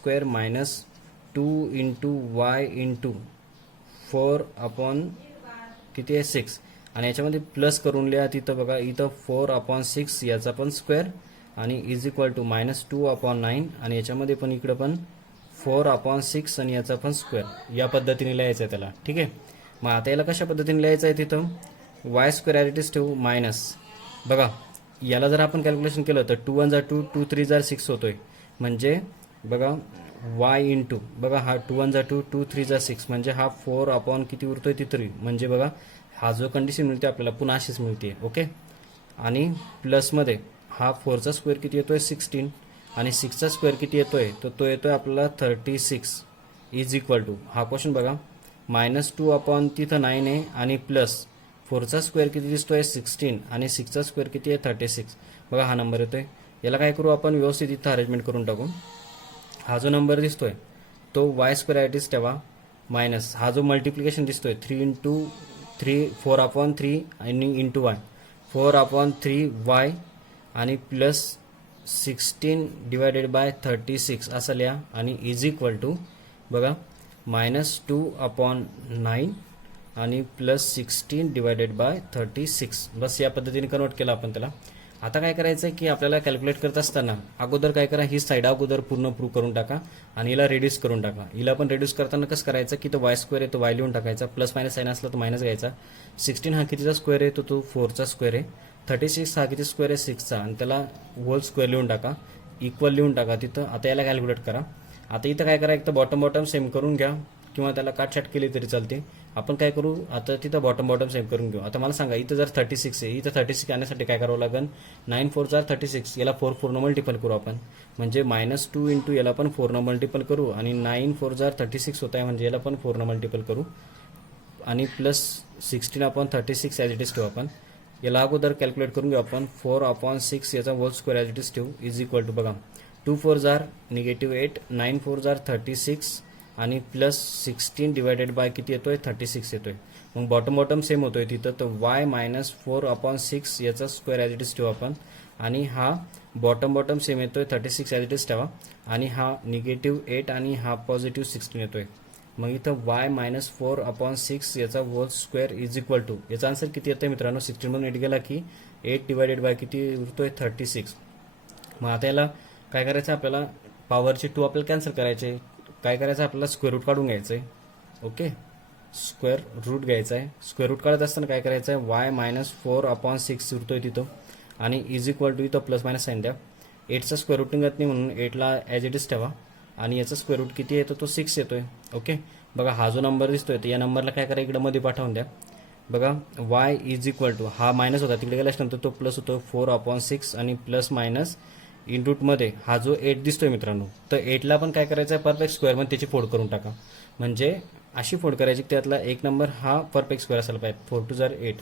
2 × y 4 किती आहे 6 आणि याच्यामध्ये प्लस करून लिहा. तिथं बघा इथं 4/6 याचा पण स्क्वेअर आणि -2/9 आणि याच्यामध्ये पण इकडं पण 4/6 आणि याचा पण स्क्वेअर. या पद्धतीने लिहायचं आहे त्याला. ठीक आहे, मग आता याला कशा पद्धतीने लिहायचं आहे, तिथं y² ॲज इट इज ठेवू मायनस. बघा याला जर आपण कॅल्क्युलेशन केलं तर 2 1 जार 2 2 3 जार 6 होतोय, म्हणजे बघा y बघा हा 2 1 जार 2 2 3 जार 6 म्हणजे हा 4 किती उरतोय ती 3. म्हणजे बघा हा जो कंडिशन मिळते आपल्याला पुन्हा अशीच मिळते. ओके, आणि प्लसमध्ये हा 4चा स्क्वेअर किती येतोय 16 आणि 6चा स्क्वेअर किती येतोय, तर तो येतोय आपल्याला 36 =, हा क्वेश्चन बघा -2 तिथं 9 आहे आणि प्लस 4चा स्क्वेअर किती दिसतोय 16 आणि 6चा स्क्वेअर किती आहे 36. बघा हा नंबर येतोय. याला काय करू आपण, व्यवस्थित इथं अरेंजमेंट करून टाकू. हा जो नंबर दिसतोय तो y² ॲट इज ठेवा मायनस हा जो मल्टिप्लिकेशन दिसतोय 4/3 आणि × y 4/3y आणि प्लस 16/36 असं लिहा आणि इज इक्वल टू बघा -2/9 आणि प्लस 16/36 बस या पद्धतीने कन्वर्ट केलं आपण त्याला. आता काय करायचं आहे की आपल्याला कॅल्क्युलेट करत असताना अगोदर काय करा, ही साईड अगोदर पूर्ण प्रूव्ह करून टाका आणि हिला रिड्यूस करून टाका. हिला पण रिड्यूस करताना कसं करायचं की तो वाय स्क्वेअर आहे तो वाय लिहून टाकायचा, प्लस मायनस साईन असला तो मायनस घ्यायचा. 16 हा कितीचा स्क्वेअर आहे तो 4चा स्क्वेअर आहे. 36 हा किती स्क्वेअर आहे 6चा आणि त्याला होल स्क्वेअर लिहून टाका, इक्वल लिहून टाका तिथं. आता याला कॅल्क्युलेट करा. आता इथं काय करा, एक तर बॉटम सेम करून घ्या किंवा त्याला काटछाट केली तरी चालते. आपण काय करू, आता तिथं बॉटम सेम करून घेऊ. आता मला सांगा इथं जर 36 आहे, इथं 36 आणण्यासाठी काय करावं लागेल, 9 4 जार 36, याला 4 4 मल्टिपल करू आपण, म्हणजे -2 इंटू याला पण 4 मल्टिपल करू आणि 9 4 जार 36 होत आहे म्हणजे याला पण 4 मल्टिपल करू आणि प्लस 16/36 ॲज इट इज ठेवू आपण. याला अगोदर कॅल्क्युलेट करून घेऊ आपण. 4/6 याचा whole square as it is ठेवू इज इक्वल टू बघा 2 4 जार -8, 9 4 जार 36 आणि प्लस 16 किती येतोय 36 येतोय. मग बॉटम सेम होतोय तिथं, तर y -4/6 याचा स्क्वेअर ॲज इट इज ठेवू आपण आणि हा बॉटम सेम येतोय 36 ॲज इट इज ठेवा आणि हा -8 आणि हा +16 येतोय. मग इथं y -4/6 याचा whole square is equal to, याचा आन्सर किती येतोय मित्रांनो, 16 मधून 8 गेला की 8 किती उरतोय 36. मग आता याला काय करायचं, आपल्याला पॉवरचे 2 आपल्याला कॅन्सल करायचे. काय करायचं, आपल्याला स्क्वेअर रूट काढून घ्यायचं आहे. ओके, स्क्वेअर रूट घ्यायचं आहे. स्क्वेअर रूट काढत असताना काय करायचं आहे, y -4/6 उरतोय तिथं आणि इज इक्वल टू इथं प्लस मायनस साईन द्या. 8चा स्क्वेअर रूट निघत नाही म्हणून 8ला ॲज इट इज ठेवा आणि याचा स्क्वेअर रूट किती येतो तो 6 येतोय. ओके, बघा हा जो नंबर दिसतोय तर या नंबरला काय करा, इकडे मध्ये पाठवून द्या. बघा y इज इक्वल टू, हा मायनस होता तिकडे गेल्यानंतर तो प्लस होतो 4/6 आणि प्लस मायनस इन रूटमध्ये हा जो 8 दिसतोय मित्रांनो, तर 8ला पण काय करायचं आहे, परफेक्ट स्क्वेअरमध्ये त्याची फोड करून टाका. म्हणजे अशी फोड करायची की त्यातला एक नंबर हा परफेक्ट स्क्वेअर असायला पाहिजे. 4 2 जार 8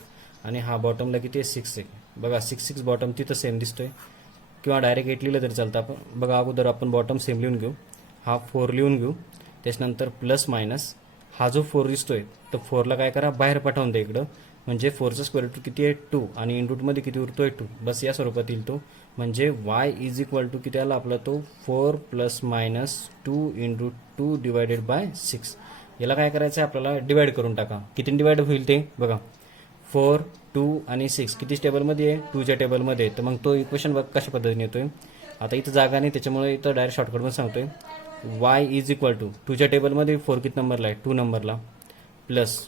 आणि हा बॉटमला किती आहे 6 आहे. बघा 6 बॉटम तिथं सेम दिसतोय किंवा डायरेक्ट 8 लिहिलं तरी चालतं. आपण बघा अगोदर आपण बॉटम सेम लिहून घेऊ, हा 4 लिहून घेऊ, त्याच्यानंतर प्लस मायनस हा जो 4 दिसतोय तर 4ला काय करा, बाहेर पाठवून द्या इकडं, म्हणजे 4चा स्क्वेअर रूट किती आहे 2 आणि इन रूटमध्ये किती उरतोय 2. बस या स्वरूपात येईल तो. म्हणजे y इज इक्वल टू किती आला आपला तो 4 ± 2 × 2/6. याला काय करायचं आहे, आपल्याला डिवाइड करून टाका. किती डिवाइड होईल ते बघा, 4 2 आणि 6 किती टेबलमध्ये आहे, 2च्या टेबलमध्ये. तर मग तो इक्वेशन बघ कशा पद्धतीने येतोय. आता इथं जागा नाही त्याच्यामुळे इथं डायरेक्ट शॉर्टकटमध्ये सांगतोय. y इज इक्वल टू 2च्या टेबलमध्ये 4 किती नंबरला आहे 2 नंबरला, प्लस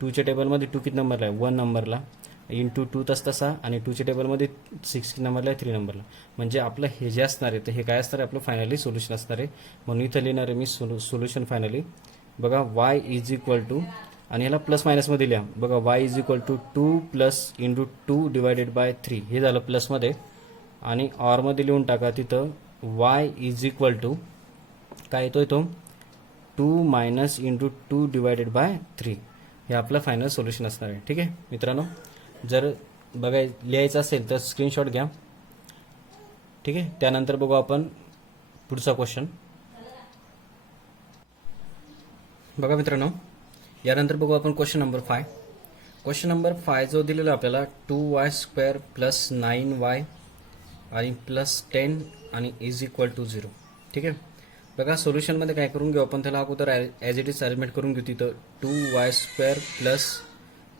2च्या टेबलमध्ये 2 किती नंबरला आहे 1 नंबरला, इंटू 2 तसा आणि 2च्या टेबलमध्ये 6 नंबरला आहे 3 नंबरला. म्हणजे आपलं हे जे असणार आहे तर हे काय असणार आहे, आपलं फायनली सोल्युशन असणार आहे. म्हणून इथं लिहिणार आहे मी सोल्युशन फायनली. बघा y इज इक्वल टू आणि ह्याला प्लस मायनसमध्ये लिहा. बघा y is equal to 2 plus × 2/3 हे झालं प्लसमध्ये आणि ऑरमध्ये लिहून टाका तिथं y इज इक्वल टू काय येतोय तो 2 − × 2/3. हे आपलं फायनल सोल्युशन असणार आहे. ठीक आहे मित्रांनो, जर लिहायचं असेल तर स्क्रीनशॉट घ्या. ठीक आहे, त्यानंतर बघू आपण पुढचा क्वेश्चन. बघा मित्रांनो, यानंतर बघू आपण क्वेश्चन नंबर 5. क्वेश्चन नंबर 5 जो दिलेला आपल्याला 2y² + 9y आणि +10 आणि इज इक्वल टू 0. ठीक आहे, बघा सोल्युशनमध्ये काय करून घेऊ आपण, त्याला अगोदर ॲज इट इज अरेंजमेंट करून घेऊ. तिथं 2y² +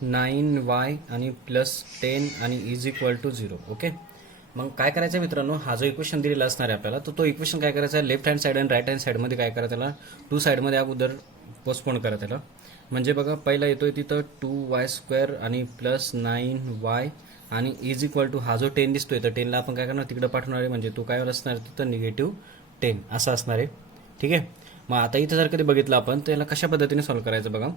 9y आणि +10 आणि इज इक्वल टू 0. ओके, मग काय करायचं मित्रांनो, हा जो इक्वेशन दिलेला असणार आहे आपल्याला, तो इक्वेशन काय करायचा आहे, लेफ्ट हँड साईड आणि राईट हँड साईडमध्ये काय करा, त्याला 2 साईडमध्ये अगोदर पोस्टपोन करा त्याला. म्हणजे बघा पहिला येतोय तिथं 2y² आणि +9y आणि इज इक्वल टू हा जो 10 दिसतोय तर 10ला आपण काय करणार तिकडे पाठवणार आहे, म्हणजे तो काय असणार तिथं -10 असं असणार आहे. ठीक आहे, मग आता इथं जर कधी बघितलं आपण त्याला कशा पद्धतीने सॉल्व्ह करायचं बघा.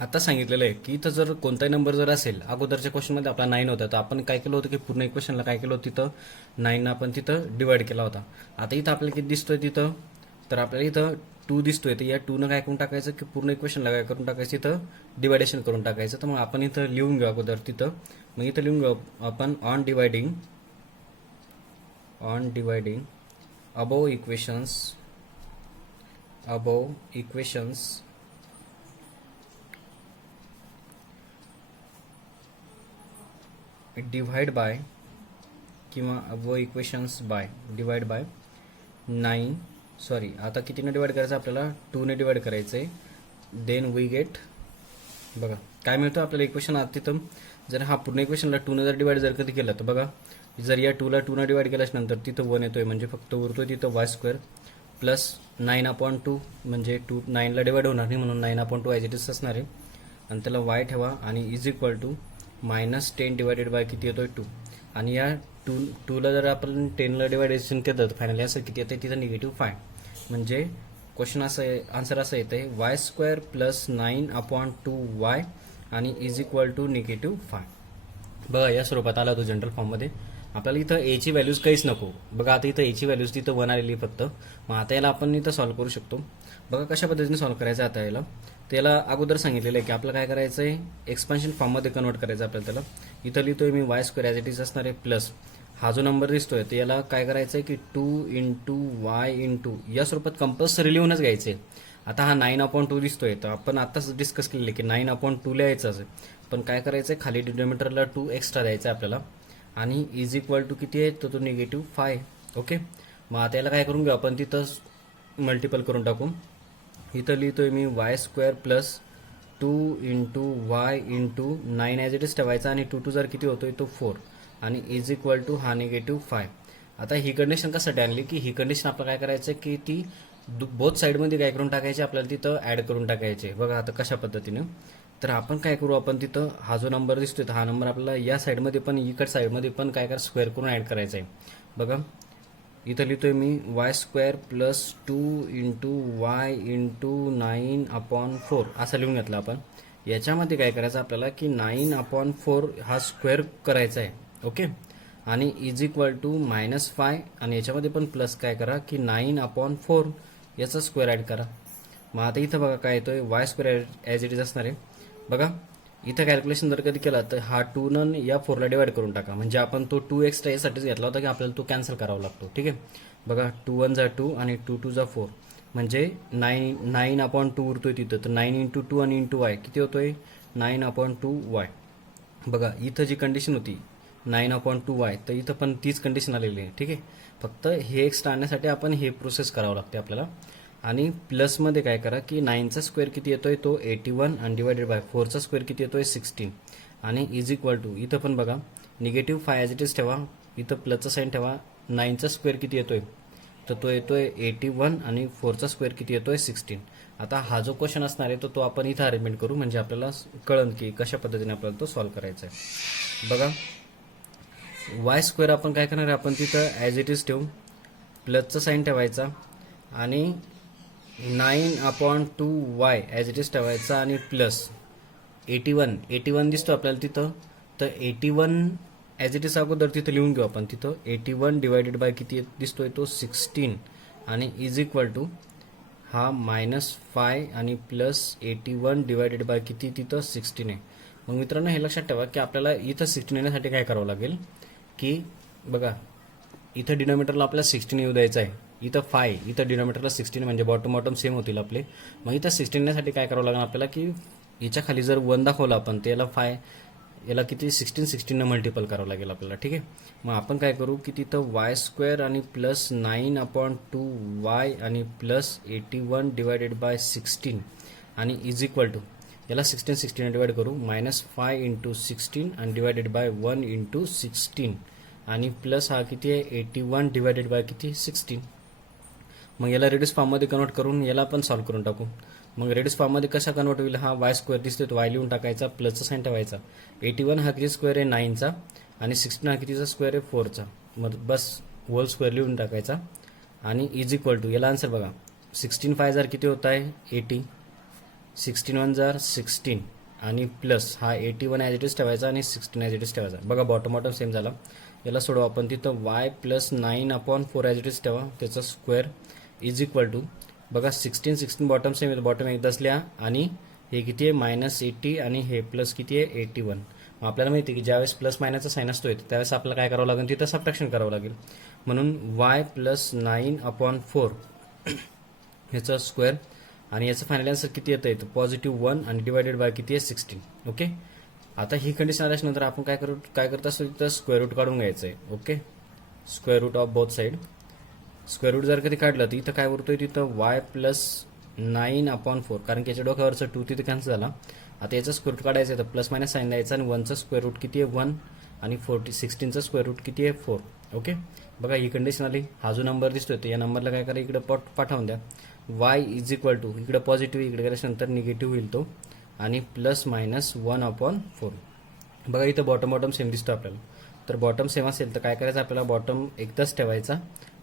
आता सांगितलेलं आहे की इथं जर कोणताही नंबर जर असेल, अगोदरच्या क्वेश्चनमध्ये आपला 9 होता तर आपण काय केलं होतं की पूर्ण इक्वेशनला काय केलं होतं तिथं 9 आपण तिथं डिवाइड केला होता. आता इथं आपल्याला किती दिसतोय तिथं, तर आपल्याला इथं 2 दिसतोय, तर या 2 काय करून टाकायचं की पूर्ण इक्वेशनला काय करून टाकायचं, इथं डिवायडेशन करून टाकायचं. तर मग आपण इथं लिहून घेऊ अगोदर तिथं, मग इथं लिहून घेऊ आपण on dividing above equations divide by किंवा above equations by divide by 9 sorry आता कितीने डिवाइड करायचं आपल्याला 2ने डिवाइड करायचं आहे देन वी गेट बघा काय मिळतं आपल्याला इक्वेशन आता तिथं जर हा पूर्ण इक्वेशनला 2ने जर डिवाइड जर कधी केलं तर बघा जर या 2ला 2ने डिवाइड केल्याच्या नंतर तिथं 1 येतोय म्हणजे फक्त उरतोय तिथं वाय स्क्वेअर प्लस 9/2 म्हणजे 9ला डिवाइड होणार नाही म्हणून 9/2 ॲज इट इज असणार आहे आणि त्याला वाय ठेवा आणि is equal to -10 divided by किती येतोय 2 आणि या 2ला जर आपण 10ला डिवायडेशन केलं तर फायनली असं किती येतं तिथं -5 म्हणजे क्वेश्चन असं आहे आन्सर असं येतं आहे वाय स्क्वेअर प्लस 9/2 वाय आणि इज इक्वल टू -5 बघा या स्वरूपात आला तो जनरल फॉर्ममध्ये आपल्याला इथं एची व्हॅल्यूज काहीच नको बघा आता इथं एची व्हॅल्यूज तिथं 1 आलेली फक्त मग आता याला आपण इथं सॉल्व्ह करू शकतो बघा कशा पद्धतीने सॉल्व्ह करायचं आता याला त्याला अगोदर सांगितलेलं आहे की आपल्याला काय करायचं आहे एक्सपान्शन फॉर्ममध्ये कन्वर्ट करायचं आपल्याला त्याला इथं लिहितोय मी y square as it is असणार आहे प्लस हा जो नंबर दिसतोय तर याला काय करायचं आहे की 2 × y या स्वरूपात कंपल्सरी लिहूनच घ्यायचे आता हा 9/2 दिसतोय तर आपण आताच डिस्कस केलेलं की 9/2 लिहायचंच आहे पण काय करायचं आहे खाली डिनोमिनेटरला 2 एक्स्ट्रा द्यायचा आहे आपल्याला आणि इज इक्वल टू किती आहे तर तो -5 ओके मग आता याला काय करून घेऊ आपण तिथं मल्टिपल करून टाकू इथं लिहितोय मी y square plus 2 × y × 9 as it is ठेवायचा आणि 2 जर किती होतोय तो 4 आणि इज इक्वल टू हा -5 आता ही कंडिशन कशासाठी आणली की ही कंडिशन आपल्याला काय करायचं की ती बोथ साईडमध्ये काय करून टाकायची आपल्याला तिथं ॲड करून टाकायचे बघा आता कशा पद्धतीनं तर आपण काय करू आपण तिथं हा जो नंबर दिसतोय हा नंबर आपल्याला या साईडमध्ये पण इकड साईडमध्ये पण काय करा स्क्वेअर करून ॲड करायचा आहे बघा इथं लिहितोय मी वाय स्क्वेअर प्लस 2 × y × 9/4 असं लिहून घेतलं आपण याच्यामध्ये काय करायचं आपल्याला की 9/4 हा स्क्वेअर करायचा आहे ओके आणि इज इक्वल टू -5 आणि याच्यामध्ये पण प्लस काय करा की 9/4 याचा स्क्वेअर ॲड करा मग आता इथं बघा काय येतोय Y square as it is असणार आहे बघा इथं कॅल्क्युलेशन जर कधी केला तर हा 2 या 4ला डिवाइड करून टाका म्हणजे आपण तो 2 एक्स्ट्रा यासाठीच घेतला होता की आपल्याला तो कॅन्सल करावा लागतो ठीक आहे बघा 2 1 जा 2 आणि 2 2 जा 4 म्हणजे 9/2 उरतोय तिथं तर 9 × 2 आणि × y किती होतोय 9/2 y बघा इथं जी कंडिशन होती 9/2 y तर इथं पण तीच कंडिशन आलेली आहे ठीक आहे फक्त हे एक्स्ट्रा आणण्यासाठी आपण हे प्रोसेस करावं लागते आपल्याला आणि प्लसमध्ये काय करा की 9चा स्क्वेअर किती येतोय तो 81 आणि डिवायडेड बाय 4चा स्क्वेअर किती येतोय 16 आणि इज इक्वल टू इथं पण बघा -5 ॲज इट इज ठेवा इथं प्लसचा साईन ठेवा 9चा स्क्वेअर किती येतोय तर तो येतोय 81 आणि 4चा स्क्वेअर किती येतोय 16 आता हा जो क्वेश्चन असणार आहे तो आपण इथं अरेंजमेंट करू म्हणजे आपल्याला कळन की कशा पद्धतीने आपल्याला तो सॉल्व्ह करायचा आहे बघा वाय स्क्वेअर आपण काय करणार आहे आपण तिथं ॲज इट इज ठेवू प्लसचा साईन ठेवायचा आणि 9/2 वाय ॲज इट इज ठेवायचा आणि प्लस 81 दिसतो आपल्याला तिथं तर 81 ॲज इट इज अगोदर तिथं लिहून घेऊ आपण तिथं 81 डिवायडेड बाय किती दिसतोय तो 16 आणि इज इक्वल टू हा -5 आणि प्लस 81 डिवायडेड बाय किती तिथं 16 आहे मग मित्रांनो हे लक्षात ठेवा की आपल्याला इथं 16 येण्यासाठी काय करावं लागेल की बघा इथं डिनोमिनेटरला आपल्याला 16 येऊ द्यायचं आहे इथं 5 इथं डिनोमिनेटरला 16 म्हणजे बॉटम सेम होतील आपले मग इथं 16 येण्यासाठी काय करावं लागेल आपल्याला की याच्या खाली जर 1 दाखवलं आपण तर याला किती 16 ने मल्टिपल करावं लागेल आपल्याला ठीक आहे मग आपण काय करू की तिथं वाय स्क्वेअर आणि प्लस 9/2 वाय आणि प्लस 81 डिवायडेड बाय 16 आणि इज इक्वल टू याला 16 ने डिवाइड करू -5 × 16 आणि डिवायडेड बाय 1 × 16 आणि प्लस हा किती आहे 81 डिवायडेड बाय किती 16 मग याला रेड्यूस फॉर्ममध्ये कन्वर्ट करून याला आपण सॉल्व्ह करून टाकू मग रेड्यूस फॉर्ममध्ये कसा कन्वर्ट होईल हा वाय स्क्वेअर दिसतोय तो वाय लिहून टाकायचा प्लसचा साईन ठेवायचा 81 हा किती स्क्वेअर आहे 9चा आणि 16 हा कितीचा स्क्वेअर आहे 4चा मग बस होल स्क्वेअर लिहून टाकायचा आणि इज इक्वल टू याला आन्सर बघा 16 5 जार किती होत आहे 80 16 1 जार 16 आणि प्लस हा 81 ॲज इट इज ठेवायचा आणि 16 ॲज इट इज ठेवायचा बघा बॉटम सेम झाला याला सोडवा आपण तिथं Y plus 9/4 as it is ठेवा त्याचा स्क्वेअर इज इक्वल टू बघा 16 बॉटम सेम बॉटम एकदाच लिहा आणि हे किती आहे -80 आणि हे प्लस किती आहे 81 मग आपल्याला माहिती आहे की ज्यावेळेस प्लस मायनसचा साईन असतोय त्यावेळेस आपल्याला काय करावं लागेल तिथं सबट्रॅक्शन करावं लागेल म्हणून वाय प्लस 9/4 ह्याचा स्क्वेअर आणि याचं फायनल आन्सर किती येतं आहे +1 आणि डिवायडेड बाय किती आहे 16 ओके आता ही कंडिशन आल्यानंतर आपण काय करत असतो तिथं स्क्वेअर रूट काढून घ्यायचं आहे okay square root of both side. Square root जर कधी काढलं तर इथं काय उरतोय तिथं वाय प्लस 9/4, कारण की याच्या डोक्यावरचं 2 तिथे कॅन्सल झाला. आता याचा स्क्वेअर रूट काढायचं आहे तर प्लस मायनस साईन द्यायचं आणि 1चं स्क्वेअर रूट किती आहे 1 आणि 16चं स्क्वेअर रूट किती आहे 4. ओके, बघा ही कंडिशन आली. हा जो नंबर दिसतोय तर या नंबरला काय करा इकडे पाठवून द्या. y इज इक्वल टू इकडे पॉझिटिव्ह इकडे गेल्यानंतर निगेटिव्ह होईल तो आणि प्लस मायनस 1/4. बघा इथं बॉटम सेम दिसतो आपल्याला. तर बॉटम सेम असेल तर काय करायचं आपल्याला बॉटम एकदाच ठेवायचा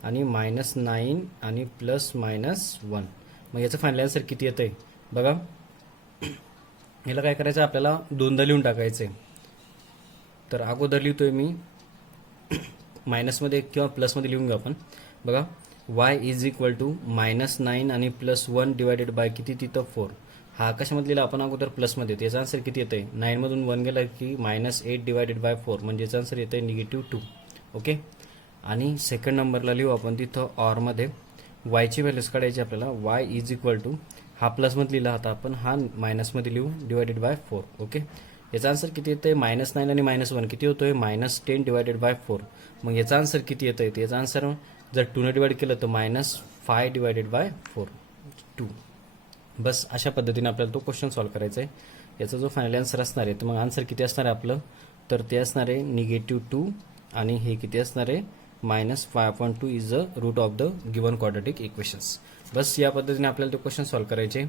आणि -9 आणि प्लस मायनस 1. मग याचं फायनल आन्सर किती येतंय बघा. याला काय करायचं आपल्याला दोनदा लिहून टाकायचंय. तर अगोदर लिहितोय मी मायनसमध्ये किंवा प्लसमध्ये लिहून घेऊ आपण. बघा y इज इक्वल टू -9 आणि +1 डिवायडेड बाय किती तिथं 4. हा कशामध्ये लिहिला आपण अगोदर प्लसमध्ये. याचा आन्सर किती येतंय 9 मधून 1 गेला की -8 डिवायडेड बाय 4 म्हणजे याचा आन्सर येतंय -2. ओके, आणि सेकंड नंबरला लिहू आपण तिथं ऑरमध्ये वायची व्हॅल्यूज काढायची आपल्याला. y इज इक्वल टू हा प्लसमध्ये लिहिला होता आपण, हा मायनसमध्ये लिहू डिवायडेड बाय 4. ओके, याचा आन्सर किती येतंय -9 आणि -1 किती होतोय -10 डिवायडेड बाय 4. मग याचा आन्सर किती येतंय तर याचा आन्सर जर 2 ने डिवाइड केलं तर -5 डिवायडेड बाय 4 2. बस अशा पद्धतीने आपल्याला तो क्वेश्चन सॉल्व्ह करायचा आहे. याचा जो फायनल आन्सर असणार आहे तर मग आन्सर किती असणार आहे आपलं तर ते असणार आहे -2 आणि हे किती असणार आहे -5/2 is the root of the given quadratic equations. बस या पद्धतीने आपल्याला तो क्वेश्चन सॉल्व्ह करायचे.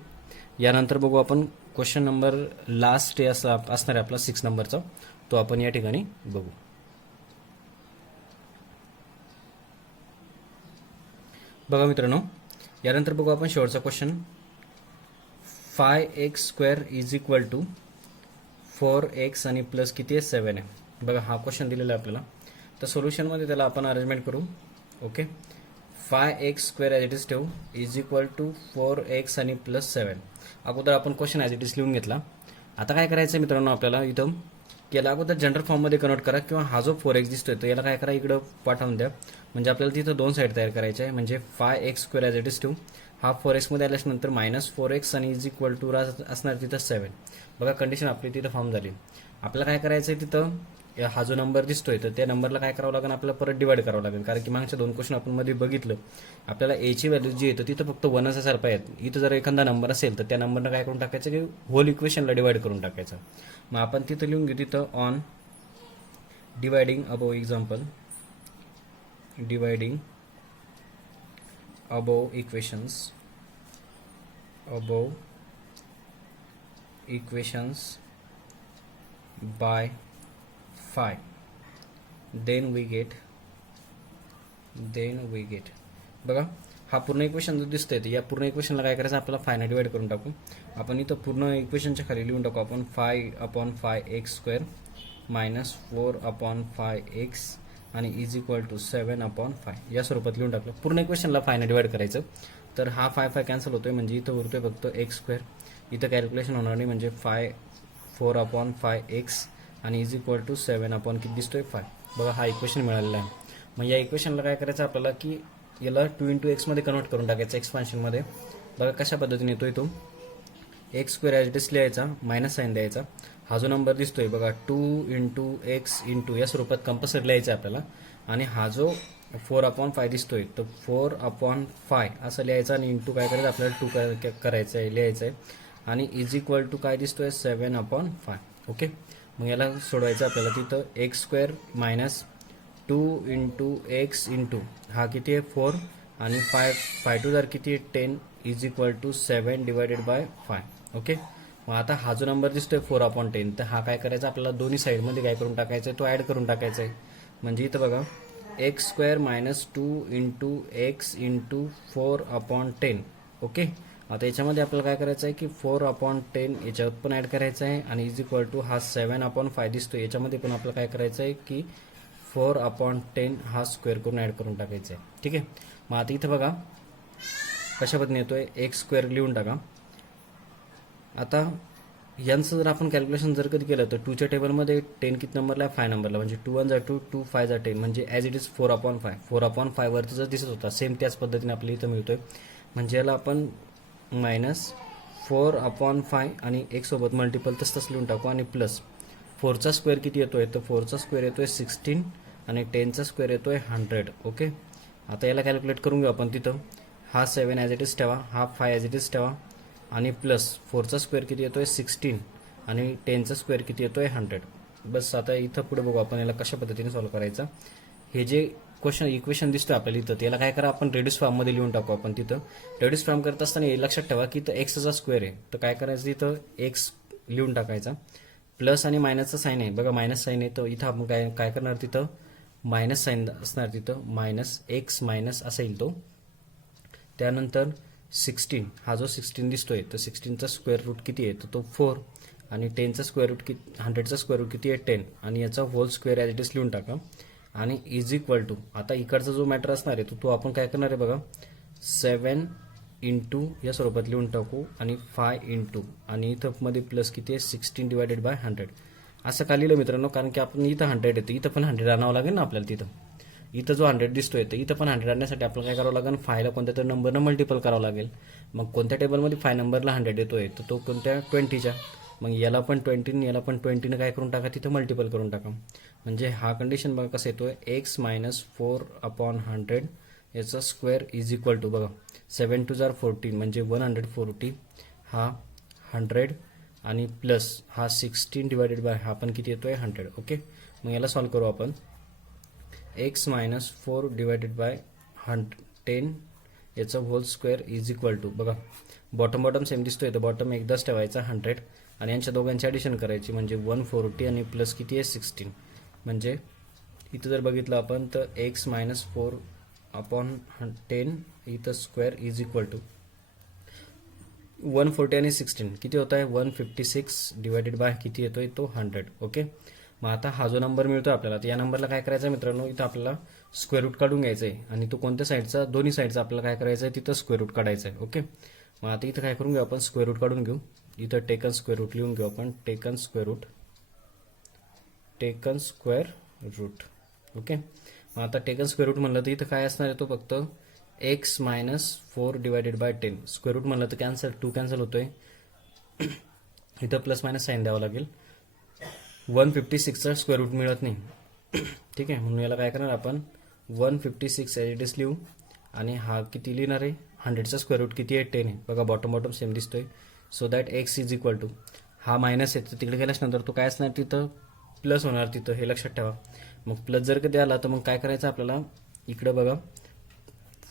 यानंतर बघू आपण क्वेश्चन नंबर लास्ट असणार आहे आपला 6 नंबरचा, तो आपण या ठिकाणी बघू. बघा मित्रांनो, यानंतर बघू आपण शेवटचा question. 5x² is equal to 4x आणि प्लस किती आहे 7 आहे. बघा हा क्वेश्चन दिलेला आहे आपल्याला. तर सोल्युशनमध्ये त्याला आपण अरेंजमेंट करू. Okay, 5x² as it is ठेवू इज इक्वल टू 4x आणि प्लस 7. अगोदर आपण क्वेश्चन ॲज इट इज लिहून घेतला. आता काय करायचं मित्रांनो आपल्याला इथं याला अगोदर जनरल फॉर्ममध्ये कन्वर्ट करा किंवा हा जो 4x दिसतोय तर याला काय करा इकडं पाठवून द्या. म्हणजे आपल्याला तिथं दोन साईड तयार करायच्या आहे. म्हणजे 5x² ॲज इट इज ठेवू हा 4x मध्ये आल्यानंतर -4x आणि इज इक्वल टू असणार तिथं 7. बघा कंडिशन आपली तिथं फॉर्म झाली. आपल्याला काय करायचं आहे तिथं हा जो नंबर दिसतोय तर त्या नंबरला काय करावं लागेल आपल्याला परत डिवाइड करावं लागेल. कारण की मागच्या दोन क्वेश्चन आपण मध्ये बघितलं आपल्याला एची व्हॅल्यू जी येतं तिथं फक्त 1च असायला पाहिजे. इथं जर एखादा नंबर असेल तर त्या नंबरनं काय करून टाकायचं की होल इक्वेशनला डिवाइड करून टाकायचं. मग आपण तिथं लिहून घेऊ तिथं on dividing above example dividing above equations by 5 then we get बघा हा पूर्ण इक्वेशन जो दिसतंय तर या पूर्ण इक्वेशनला काय करायचं आपल्याला 5 ने डिवाइड करून टाकू. आपण इथं पूर्ण इक्वेशनच्या खाली लिहून टाकू आपण 5/5x² -4/5x आणि इज इक्वल टू 7/5 या स्वरूपात लिहून टाकलं. पूर्ण इक्वेशनला 5 ने डिवाइड करायचं. तर हा 5 कॅन्सल होतोय म्हणजे इथं उरतोय फक्त x². इथं कॅल्क्युलेशन होणार नाही म्हणजे 4/5x आणि इज इक्वल टू 7 किती दिसतोय 5. बघा हा इक्वेशन मिळालेला आहे. मग या इक्वेशनला काय करायचं आपल्याला की याला 2 × x मध्ये कन्वर्ट करून टाकायचं एक्सपान्शनमध्ये. बघा कशा पद्धतीने येतोय तो x² ॲज इट इज लिहायचा मायनस साईन द्यायचा. हा जो नंबर दिसतोय बघा 2 × x × या स्वरूपात कंपल्सरी लिहायचं आपल्याला. आणि हा जो 4/5 दिसतोय तर 4/5 असं लिहायचं आणि इंटू काय करायचं आपल्याला 2 करायचं आहे लिहायचं आहे आणि इज इक्वल टू काय दिसतोय 7/5. ओके, मग याला सोडवायचं आपल्याला. तिथं x² -2 × x × हा किती आहे 4 आणि 5 टू जर किती आहे 10 is equal to 7 divided by 5. Okay, मग आता हा जो नंबर दिसतोय 4/10 तर हा काय करायचा आपल्याला दोन्ही साईडमध्ये काय करून टाकायचा आहे तो ॲड करून टाकायचा आहे. म्हणजे इथं बघा x² -2 × x × 4/10. ओके, आता याच्यामध्ये आपल्याला काय करायचं आहे की 4/10 याच्यात पण ॲड करायचं आहे आणि इज इक्वल टू हा 7/5 दिसतो याच्यामध्ये पण आपल्याला काय करायचं आहे की 4/10 हा स्क्वेअर करून ॲड करून टाकायचा आहे. ठीक आहे, मग आता इथं बघा कशा पद्धतीने येतोय x² लिहून टाका. आता यांचं जर आपण कॅल्क्युलेशन जर कधी केलं तर 2च्या टेबलमध्ये 10 किती नंबरला 5 नंबरला म्हणजे 2 × 1 = 2 2 × 5 = 10 म्हणजे ॲज इट इज 4/5 4/5 वरती जर दिसत होता सेम त्याच पद्धतीने आपल्याला इथं मिळतोय. म्हणजे याला आपण -4/5 आणि एक सोबत मल्टिपल तसंच लिहून टाकू आणि प्लस 4चा स्क्वेअर किती येतोय तर 4चा स्क्वेअर येतोय 16 आणि 10चा स्क्वेअर येतोय 100. ओके, आता याला कॅल्क्युलेट करून घेऊ आपण. तिथं हा 7 ॲज इट इज ठेवा, हा 5 ॲज इट इज ठेवा, आणि प्लस 4चा स्क्वेअर किती येतोय 16, आणि 10चा स्क्वेअर किती येतोय 100. बस आता इथं पुढे बघू आपण याला कशा पद्धतीने सॉल्व्ह करायचं. हे जे इक्वेशन दिसतोय आपल्याला इथं, त्याला काय करा, आपण रेड्यूस फॉर्ममध्ये लिहून टाकू. आपण तिथं रेड्यूस फॉर्म करत असताना हे लक्षात ठेवा की इथं एक्सचा स्क्वेअर आहे, तर काय करायचं, इथं एक्स लिहून टाकायचा. प्लस आणि मायनसचा साईन आहे बघा, मायनस साईन आहे, तर इथं आपण काय काय करणार, तिथं मायनस साईन असणार, तिथं मायनस एक्स मायनस असा येईल तो. त्यानंतर 16, हा जो 16 दिसतोय, तर 16चा स्क्वेअर रूट किती आहे, तर तो 4, आणि 10चा स्क्वेअर रूट किती, 100चा स्क्वेअर रूट किती आहे 10, आणि याचा whole square as it is लिहून टाका. आणि इज इक्वल टू, आता इकडचा जो मॅटर असणार आहे तो आपण काय करणार आहे बघा, 7 इंटू या स्वरूपात लिहून टाकू, आणि 5 इंटू, आणि इथं मध्ये प्लस किती आहे 16 डिवायडेड बाय 100. असं का लिहिलं मित्रांनो, कारण की आपण इथं 100 येतं, इथं पण 100 आणावं लागेल ना आपल्याला. इथं जो 100 दिसतोय, तर इथं पण 100 आणण्यासाठी आपल्याला काय करावं लागेल, 5ला कोणत्या तरी नंबरनं मल्टिपल करावं लागेल. मग कोणत्या टेबलमध्ये 5 नंबरला 100 येतोय, तर तो कोणत्या 20च्या. मग याला पण 20 याला पण 20 काय करून टाका, तिथं मल्टिपल करून टाका. म्हणजे हा कंडिशन बघा कसं येतोय, एक्स मायनस 4/100 याचा स्क्वेअर इज इक्वल टू बघा 7 2 14 म्हणजे 140, हा 100, आणि प्लस हा 16 डिवायडेड बाय हा पण किती येतोय 100. ओके, मग याला सॉल्व्ह करू आपण. एक्स मायनस 4 डिवायडेड बाय 10 याचा whole square is equal to बघा, बॉटम सेम दिसतोय, तर बॉटम एकदाच ठेवायचा 100, आणि यांच्या दोघांची ॲडिशन करायची, म्हणजे 140 आणि प्लस किती आहे 16. म्हणजे इथं जर बघितलं आपण, तर एक्स मायनस 4/10 इथं स्क्वेअर इज इक्वल टू 140 आणि 16 किती होत आहे 156 डिवायडेड बाय किती येतोय तो 100. ओके, मग आता हा जो नंबर मिळतो आपल्याला, तर या नंबरला काय करायचं मित्रांनो, इथं आपल्याला स्क्वेअर रूट काढून घ्यायचं आहे, आणि तो कोणत्या साईडचा, दोन्ही साईडचा आपल्याला काय करायचं आहे, तिथं स्क्वेअर रूट काढायचं आहे. ओके, मग आता इथं काय करून घेऊ आपण, स्क्वेअर रूट काढून घेऊ. इथं टेकन स्क्वेअर रूट लिहून घेऊ आपण, टेकन स्क्वेअर रूट. ओके, मग आता टेकन स्क्वेअर रूट म्हणलं तर इथं काय असणार आहे, तो फक्त X minus 4 divided by 10. Square root म्हणलं तर कॅन्सल, 2 कॅन्सल होतोय, इथं प्लस मायनस साईन द्यावं लागेल. 156चा स्क्वेअर रूट मिळत नाही. ठीक आहे, म्हणून याला काय करणार आपण, 156 ॲज इट इज लिहू, आणि हा किती लिहिणार आहे, 100चा स्क्वेअर रूट किती आहे 10 आहे बघा, बॉटम सेम दिसतोय. So that x is equal to, हा मायनस आहे तर तिकडे गेल्यानंतर तो काय असणार, तिथं प्लस होणार, तिथं हे लक्षात ठेवा. मग प्लस जर कधी आला तर मग काय करायचं आपल्याला, इकडे बघा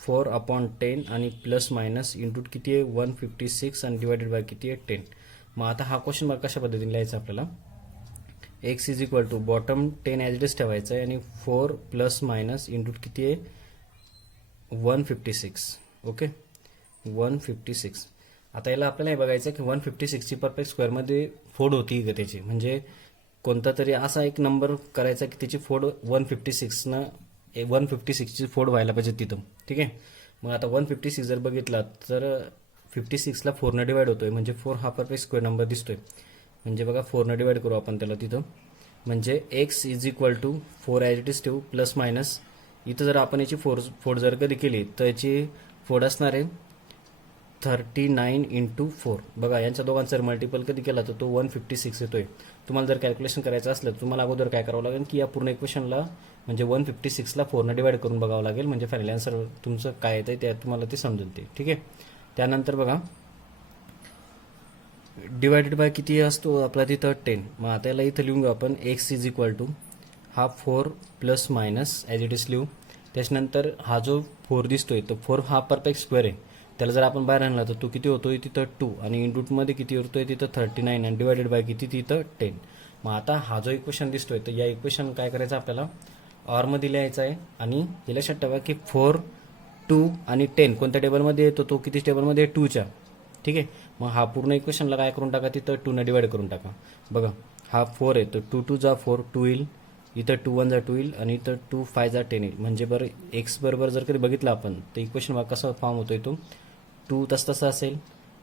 4/10 आणि प्लस मायनस इंटू किती आहे 156 आणि डिवायडेड बाय किती आहे 10. मग आता हा क्वेश्चन मार्क कशा पद्धतीने लिहायचा आपल्याला, X is equal to bottom 10 as it is ठेवायचं आहे, आणि 4 प्लस मायनस इंटू किती आहे 156. ओके, 156. आता याला आपल्याला हे बघायचं की 156ची परफेक्ट स्क्वेअरमध्ये फोड होती का त्याची, म्हणजे कोणता तरी असा एक नंबर करायचा की त्याची फोड 156ची फोड व्हायला पाहिजे तिथं. ठीक आहे, मग आता 156 जर बघितला तर 56ला 4ने डिवाइड होतोय, म्हणजे 4 हा परफेक्ट स्क्वेअर नंबर दिसतोय, म्हणजे बघा 4ने डिवाइड करू आपण त्याला तिथं, म्हणजे X is equal to 4 as it is ठेवू, प्लस मायनस इथं जर आपण याची फोड जर कधी केली तर याची फोड असणार आहे 39 इंटू 4. बघा यांच्या दोघांचा मल्टिपल कधी केला तर तो 156 येतोय. तुम्हाला जर कॅल्क्युलेशन करायचं असलं तर तुम्हाला अगोदर काय करावं लागेल की या पूर्ण इक्वेशनला म्हणजे 156ला 4ने डिवाइड करून बघावं लागेल, म्हणजे फायनल आन्सर तुमचं काय येतं ते तुम्हाला ते समजून ते. ठीक आहे, त्यानंतर बघा डिवायडेड बाय किती असतो आपला तिथं 10. मग आता याला इथं लिहून घेऊ आपण, एक्स इज इक्वल टू हा 4 plus minus as it is लिहू. त्याच्यानंतर हा जो 4 दिसतोय तो 4 हा परफेक्ट स्क्वेअर आहे, त्याला जर आपण बाहेर आणला तर तो किती होतोय तिथं 2, आणि इनरूटमध्ये किती होतोय तिथं 39, आणि डिवायडेड बाय किती तिथं 10. मग आता हा जो इक्वेशन दिसतोय तर या इक्वेशन काय करायचं आपल्याला ऑरमध्ये लिहायचं आहे, आणि हे लक्षात ठेवा की 4, 2 आणि 10 कोणत्या टेबलमध्ये येतो, तो किती टेबलमध्ये 2च्या. ठीक आहे, मग हा पूर्ण इक्वेशनला काय करून टाका तिथं 2ने डिवाइड करून टाका. बघा हा 4 आहे तर 2 2 जा 4 2 येईल, इथं 2 1 जा 2 येईल, आणि इथं 2 5 जा 10 येईल. म्हणजे बरं एक्स बरोबर जर कधी बघितलं आपण तर इक्वेशन कसा फॉर्म होतोय तो 2 तसा असेल,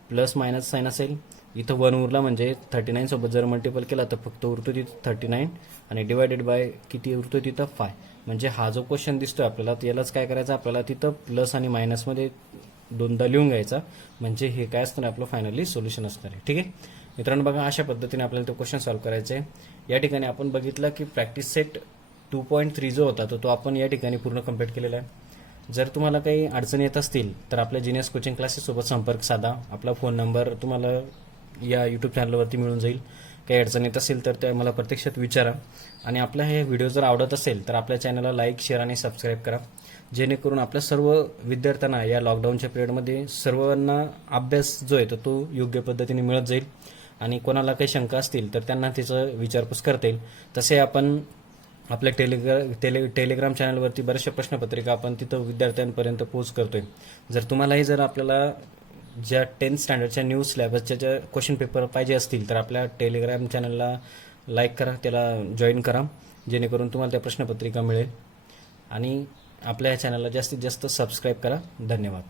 प्लस मायनस साईन असेल, इथं 1 उरला म्हणजे 39 सोबत जर मल्टिपल केला तर फक्त उरतो तिथं 39, आणि डिवायडेड बाय किती उरतो तिथं 5. म्हणजे हा जो क्वेश्चन दिसतोय आपल्याला यालाच काय करायचं आपल्याला तिथं प्लस आणि मायनसमध्ये दोनदा लिहून घ्यायचा, म्हणजे हे काय असतं आपलं फायनली सोल्युशन असणार आहे. ठीक आहे मित्रांनो, बघा अशा पद्धतीने आपल्याला तो क्वेश्चन सॉल्व्ह करायचा आहे. या ठिकाणी आपण बघितलं की प्रॅक्टिस सेट 2.3 जो होता तो आपण या ठिकाणी पूर्ण कंप्लीट केलेला आहे. जर तुम्हाला काही अडचणी येत असतील तर आपल्या जिनियस कोचिंग क्लासेससोबत संपर्क साधा. आपला फोन नंबर तुम्हाला या यूट्यूब चॅनलवरती मिळून जाईल. काही अडचण येत असेल तर त्या मला प्रत्यक्षात विचारा. आणि आपला हे व्हिडिओ जर आवडत असेल तर आपल्या चॅनलला लाईक, शेअर आणि सबस्क्राईब करा, जेणेकरून आपल्या सर्व विद्यार्थ्यांना या लॉकडाऊनच्या पिरियडमध्ये सर्वांना अभ्यास जो आहे तो योग्य पद्धतीने मिळत जाईल. आणि कोणाला काही शंका असतील तर त्यांना त्याचं विचारपूस करता येईल. तसे आपण आपल्या टेलिग्राम चॅनलवरती बऱ्याचशा प्रश्नपत्रिका आपण तिथं विद्यार्थ्यांपर्यंत पोच करतोय. जर आपल्याला ज्या 10th स्टँडर्डच्या न्यू सिलेबसच्या ज्या क्वेश्चन पेपर पाहिजे असतील तर आपल्या टेलिग्राम चॅनलला लाईक करा, त्याला जॉईन करा, जेणेकरून तुम्हाला त्या प्रश्नपत्रिका मिळेल. आणि आपल्या चॅनलला जास्तीत जास्त सबस्क्राईब करा. धन्यवाद.